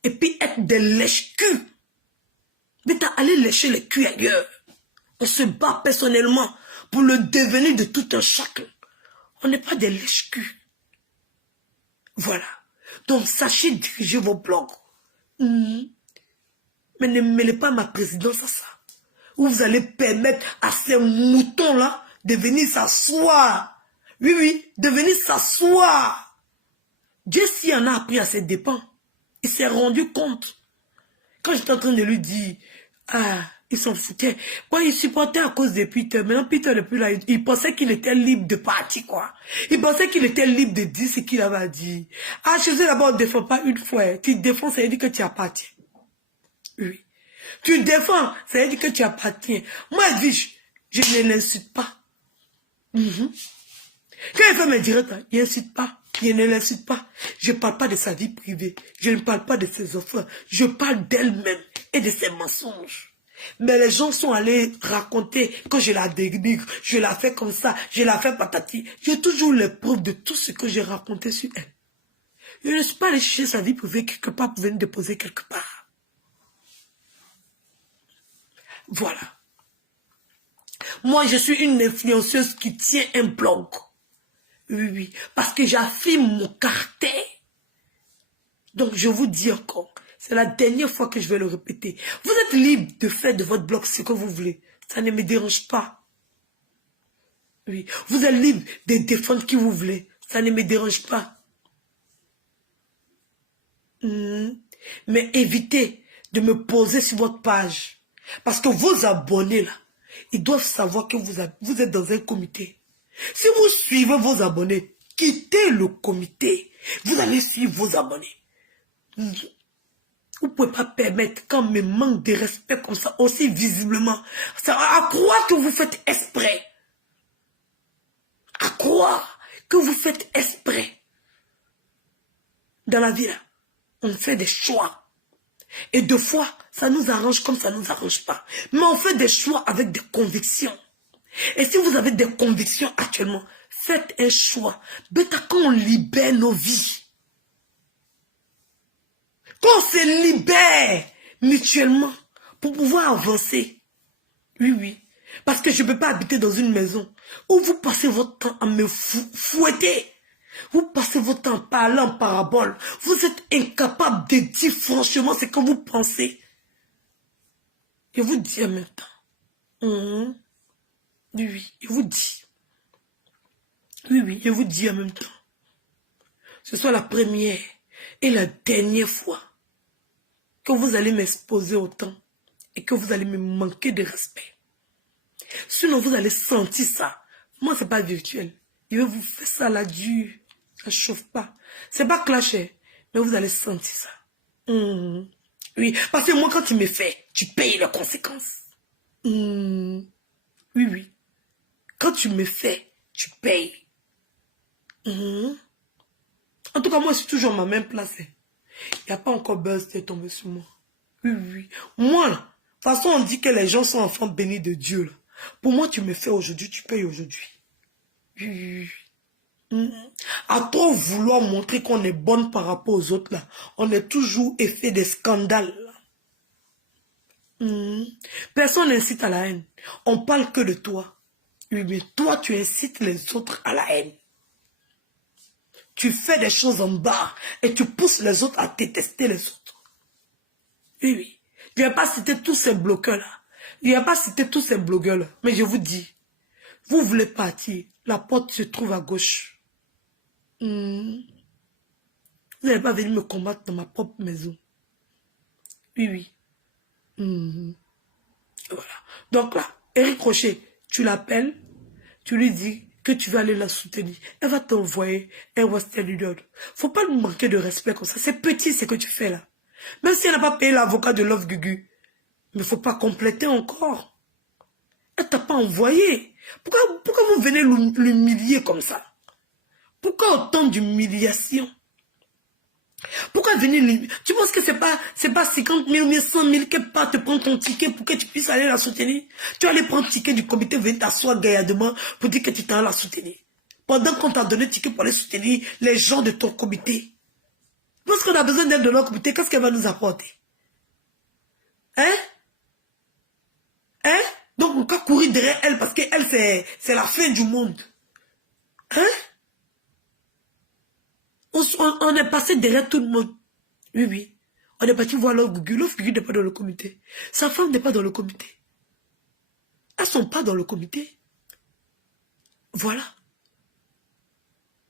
Et puis être des lèche-culs. Mais t'as allé lécher les culs ailleurs. On se bat personnellement pour le devenir de tout un chacun. On n'est pas des lèche-culs. Voilà. Donc sachez diriger vos blogs. Mais ne mêlez pas ma présidence à ça. Où vous allez permettre à ces moutons-là de venir s'asseoir. Oui, de venir s'asseoir. Dieu s'y en a appris à ses dépens. Il s'est rendu compte. Quand j'étais en train de lui dire, ils s'en foutaient. Bon, il supportait à cause de Peter. Maintenant, Peter n'est plus là. Il pensait qu'il était libre de partir, quoi. Il pensait qu'il était libre de dire ce qu'il avait dit. Je sais d'abord, on ne défend pas une fois. Tu défends, ça veut dire que tu appartiens. Oui. Tu défends, ça veut dire que tu appartiens. Moi, Edwige, je ne l'insulte pas. Quand elle fait mes directs, il n'incite pas. Il ne l'incite pas. Je ne parle pas de sa vie privée. Je ne parle pas de ses enfants. Je parle d'elle-même et de ses mensonges. Mais les gens sont allés raconter que je la dénigre, je la fais comme ça, je la fais patati. J'ai toujours les preuves de tout ce que j'ai raconté sur elle. Je ne suis pas allé chercher sa vie privée quelque part pour venir déposer quelque part. Voilà. Moi, je suis une influenceuse qui tient un blog. Oui, oui. Parce que j'affirme mon caractère. Donc, je vous dis encore, c'est la dernière fois que je vais le répéter. Vous êtes libre de faire de votre blog ce que vous voulez. Ça ne me dérange pas. Oui. Vous êtes libre de défendre qui vous voulez. Ça ne me dérange pas. Mais évitez de me poser sur votre page. Parce que vos abonnés, là, ils doivent savoir que vous êtes dans un comité. Si vous suivez vos abonnés, quittez le comité. Vous allez suivre vos abonnés. Vous ne pouvez pas permettre qu'on me manque de respect comme ça, aussi visiblement. Ça, à croire que vous faites exprès. À croire que vous faites exprès. Dans la vie, là, on fait des choix. Et deux fois, ça nous arrange comme ça nous arrange pas. Mais on fait des choix avec des convictions. Et si vous avez des convictions actuellement, faites un choix. Bêta, quand on libère nos vies, quand on se libère mutuellement pour pouvoir avancer. Oui, oui. Parce que je ne peux pas habiter dans une maison où vous passez votre temps à me fouetter. Vous passez votre temps à parler en parabole. Vous êtes incapable de dire franchement ce que vous pensez. Je vous dis en même temps. Oui, oui, je vous dis. Oui, oui, je vous dis en même temps. Ce soit la première et la dernière fois que vous allez m'exposer autant et que vous allez me manquer de respect. Sinon, vous allez sentir ça. Moi, c'est pas virtuel. Je vais vous faire ça là dur. Ça chauffe pas. C'est pas clashé, mais vous allez sentir ça. Oui, parce que moi, quand tu me fais, tu payes les conséquences. Oui, oui. Quand tu me fais, tu payes. En tout cas, moi, je suis toujours à ma même place. Il n'y a pas encore buzz qui est tombé sur moi. Oui, oui. Moi, là, de toute façon, on dit que les gens sont enfants bénis de Dieu. Là. Pour moi, tu me fais aujourd'hui, tu payes aujourd'hui. Oui, oui, oui. À trop vouloir montrer qu'on est bonne par rapport aux autres, là, on est toujours effet des scandales. Personne n'incite à la haine. On parle que de toi. Oui, mais toi, tu incites les autres à la haine. Tu fais des choses en bas et tu pousses les autres à détester les autres. Oui, oui. Je ne vais pas citer tous ces bloqueurs-là. Je ne vais pas citer tous ces blogueurs-là. Mais je vous dis, vous voulez partir, la porte se trouve à gauche. Vous n'allez pas venir me combattre dans ma propre maison. Oui, oui. Voilà. Donc là, Eric Rocher, tu l'appelles, tu lui dis que tu vas aller la soutenir. Elle va t'envoyer un Western Union. Faut pas lui manquer de respect comme ça. C'est petit ce que tu fais là. Même si elle n'a pas payé l'avocat de Love Gugu. Mais faut pas compléter encore. Elle t'a pas envoyé. Pourquoi vous venez l'humilier comme ça? Pourquoi autant d'humiliation? Pourquoi venir... Tu penses que c'est pas 50 000 ou 100 000 qu'elle part te prendre ton ticket pour que tu puisses aller la soutenir? Tu vas aller prendre le ticket du comité, venir t'asseoir gaillardement pour dire que tu t'en la soutenir. Pendant qu'on t'a donné le ticket pour aller soutenir les gens de ton comité. Parce qu'on a besoin d'elle de notre comité, qu'est-ce qu'elle va nous apporter? Hein? Hein? Donc on va courir derrière elle parce qu'elle c'est la fin du monde. Hein? On est passé derrière tout le monde. Oui, oui. On est parti voir Love Gugu. Love Gugu n'est pas dans le comité. Sa femme n'est pas dans le comité. Elles ne sont pas dans le comité. Voilà.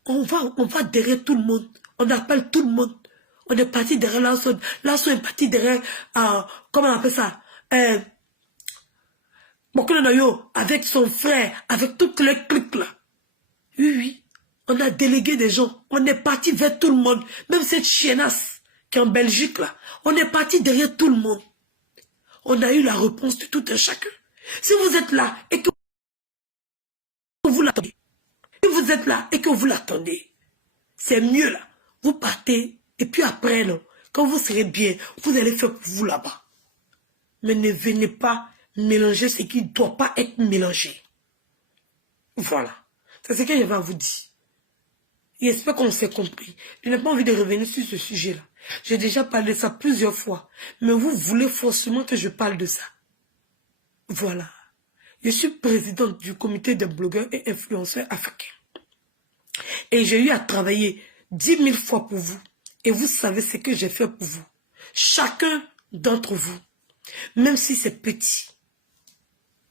On va derrière tout le monde. On appelle tout le monde. On est parti derrière Lanson. Lanson est parti derrière, comment on appelle ça? Avec son frère, avec toutes les cliques là. Oui, oui. On a délégué des gens. On est parti vers tout le monde. Même cette chiennasse qui est en Belgique là. On est parti derrière tout le monde. On a eu la réponse de tout un chacun. Si vous êtes là et que vous l'attendez, et vous vous êtes là et que vous l'attendez, c'est mieux là. Vous partez et puis après, non, quand vous serez bien, vous allez faire pour vous là-bas. Mais ne venez pas mélanger ce qui ne doit pas être mélangé. Voilà. C'est ce que je vais vous dire. Et j'espère qu'on s'est compris. Je n'ai pas envie de revenir sur ce sujet-là. J'ai déjà parlé de ça plusieurs fois. Mais vous voulez forcément que je parle de ça. Voilà. Je suis présidente du comité des blogueurs et influenceurs africains. Et j'ai eu à travailler 10 000 fois pour vous. Et vous savez ce que j'ai fait pour vous. Chacun d'entre vous. Même si c'est petit.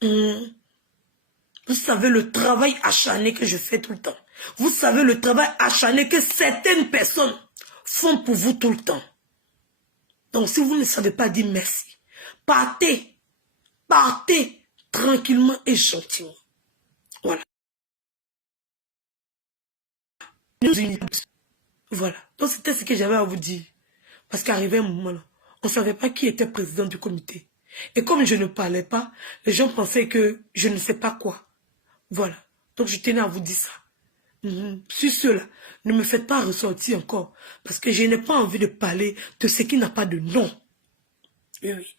Vous savez le travail acharné que je fais tout le temps. Vous savez le travail acharné que certaines personnes font pour vous tout le temps. Donc si vous ne savez pas dire merci, partez. Partez tranquillement et gentiment. Voilà. Voilà. Donc c'était ce que j'avais à vous dire. Parce qu'arrivé un moment là, on ne savait pas qui était président du comité. Et comme je ne parlais pas, les gens pensaient que je ne sais pas quoi. Voilà. Donc je tenais à vous dire ça. Sur cela, ne me faites pas ressortir encore. Parce que je n'ai pas envie de parler de ce qui n'a pas de nom. Oui, oui.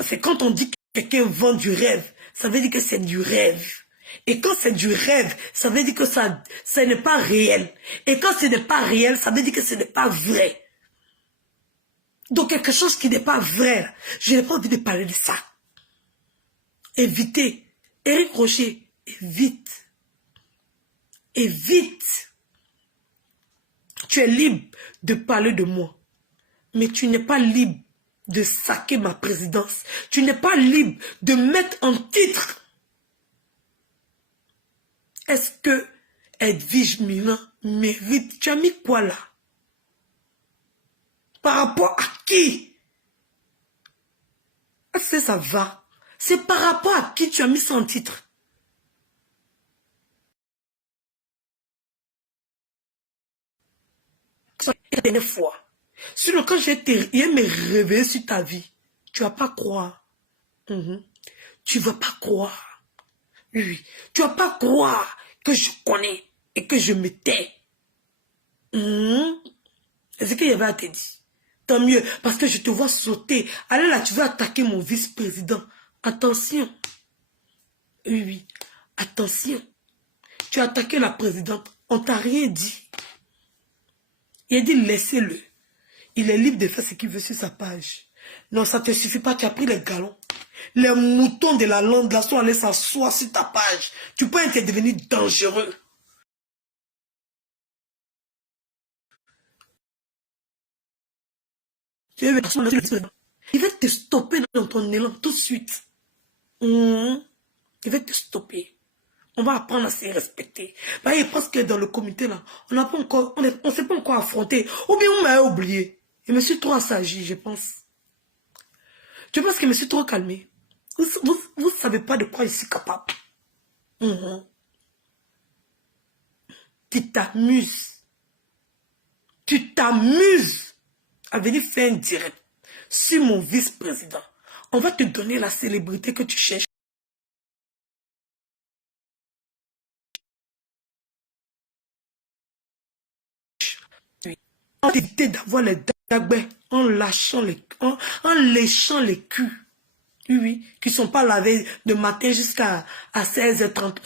C'est quand on dit que quelqu'un vend du rêve, ça veut dire que c'est du rêve. Et quand c'est du rêve, ça veut dire que ça n'est pas réel. Et quand ce n'est pas réel, ça veut dire que ce n'est pas vrai. Donc quelque chose qui n'est pas vrai, je n'ai pas envie de parler de ça. Évitez. Éric Rocher, évite. Évite. Tu es libre de parler de moi. Mais tu n'es pas libre de saquer ma présidence. Tu n'es pas libre de mettre en titre. Est-ce que Edwige Milan mérite? Tu as mis quoi là? Par rapport à qui? Est-ce que ça va? C'est par rapport à qui tu as mis son titre? La dernière fois. Sinon, quand je vais me réveiller sur ta vie, tu vas pas croire. Tu vas pas croire. Oui. Tu vas pas croire que je connais et que je me tais. C'est ce qu'il y avait à te dire. Tant mieux, parce que je te vois sauter. Allez là, tu veux attaquer mon vice-président. Attention. Oui, oui. Attention. Tu as attaqué la présidente. On t'a rien dit. Il a dit laissez-le. Il est libre de faire ce qu'il veut sur sa page. Non, ça ne te suffit pas. Tu as pris les galons. Les moutons de la lande là sont allés s'asseoir sur ta page. Tu peux être devenu dangereux. Il va te stopper dans ton élan tout de suite. Il va te stopper. On va apprendre à se respecter. Bah, parce que dans le comité là, on ne s'est pas encore affronté. Ou bien on m'a oublié. Je me suis trop assagi, je pense. Je pense que je me suis trop calmé. Vous ne savez pas de quoi je suis capable. Tu t'amuses. Tu t'amuses à venir faire un direct sur mon vice-président. On va te donner la célébrité que tu cherches. On va éviter d'avoir les dagbés en léchant les culs. Oui, oui, qui ne sont pas lavés de matin jusqu'à 16h30.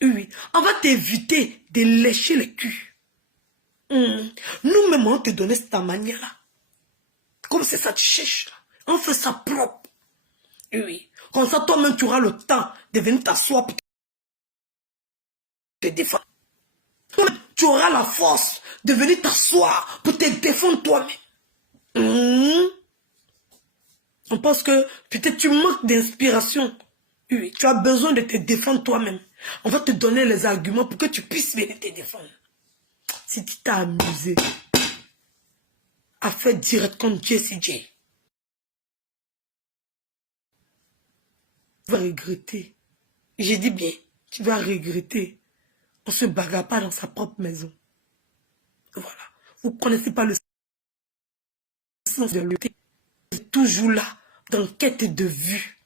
Oui, oui. On va t'éviter de lécher les culs. Nous-mêmes, on te donne cette manière-là. Comme c'est ça que tu cherches. Là. On fait ça propre. Oui, oui. Comme ça, toi-même, tu auras le temps de venir t'asseoir pour te défendre. Tu auras la force de venir t'asseoir pour te défendre toi-même. On pense que peut-être tu manques d'inspiration. Oui, tu as besoin de te défendre toi-même. On va te donner les arguments pour que tu puisses venir te défendre. Si tu t'es amusé à faire direct contre Jessie J, tu vas regretter. J'ai dit bien, tu vas regretter. On ne se bagarre pas dans sa propre maison. Voilà. Vous ne connaissez pas le sens de lutter. toujours là, dans quête de vue.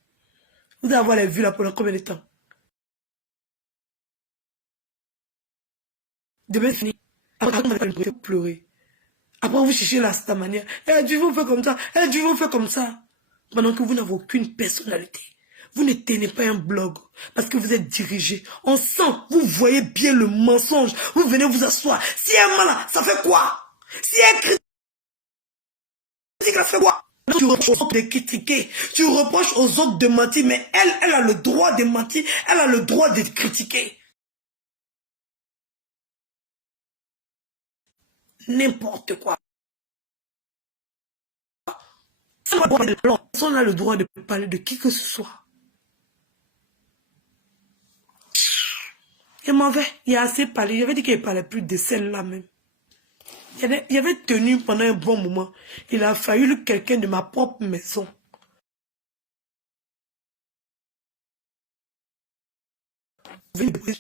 Vous allez avoir les vues là pendant combien de temps? Demain, fini. Après, vous pleurer. Après, vous cherchez là, cette manière. Eh, Dieu vous fait comme ça. Eh, Dieu vous fait comme ça. Pendant que vous n'avez aucune personnalité. Vous ne tenez pas un blog. Parce que vous êtes dirigé. On sent, vous voyez bien le mensonge. Vous venez vous asseoir. Si elle est malade, ça fait quoi? Si elle critique, ça fait quoi? Tu reproches aux autres de critiquer. Tu reproches aux autres de mentir. Mais elle a le droit de mentir. Elle a le droit de critiquer. N'importe quoi. On a le droit de parler de qui que ce soit. Il m'en va, il a assez parlé. J'avais dit qu'il ne parlait plus de celle-là même. Il avait tenu pendant un bon moment. Il a fallu quelqu'un de ma propre maison.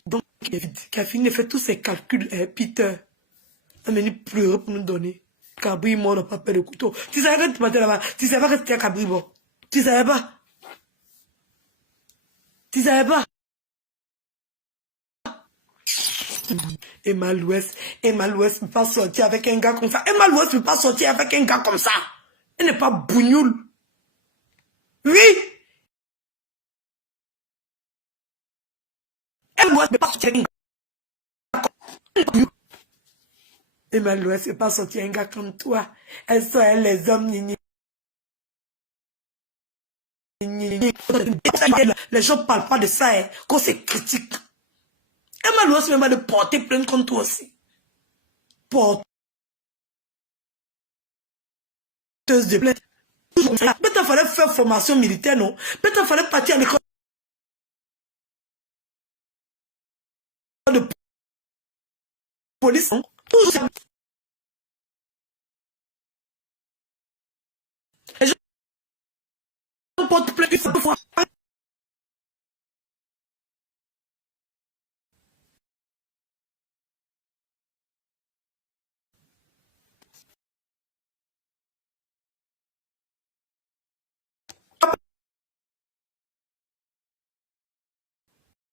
Donc, qui a fini de faire tous ses calculs, Peter. Il a venu pleurer pour nous donner. Cabri, moi, on n'a pas peur de couteau. Tu savais que tu partais là-bas. Tu savais que c'était Cabri, bon. Tu savais pas. Tu savais pas. Emma Louest ne peut pas sortir avec un gars comme ça. Emma Louest ne peut pas sortir avec un gars comme ça. Elle n'est pas bougnoule. Oui. Emma Louest ne peut pas sortir avec un gars comme ça. Emma Louest ne peut pas sortir avec un gars comme toi. Elle sort les hommes. Les gens ne parlent pas de ça, hein, quand c'est critique. Emma Louest même de porter plainte contre toi aussi. Porteuse de plainte. Peut-être qu'il fallait faire formation militaire, non? Peut-être qu'il fallait partir à l'école de police, non?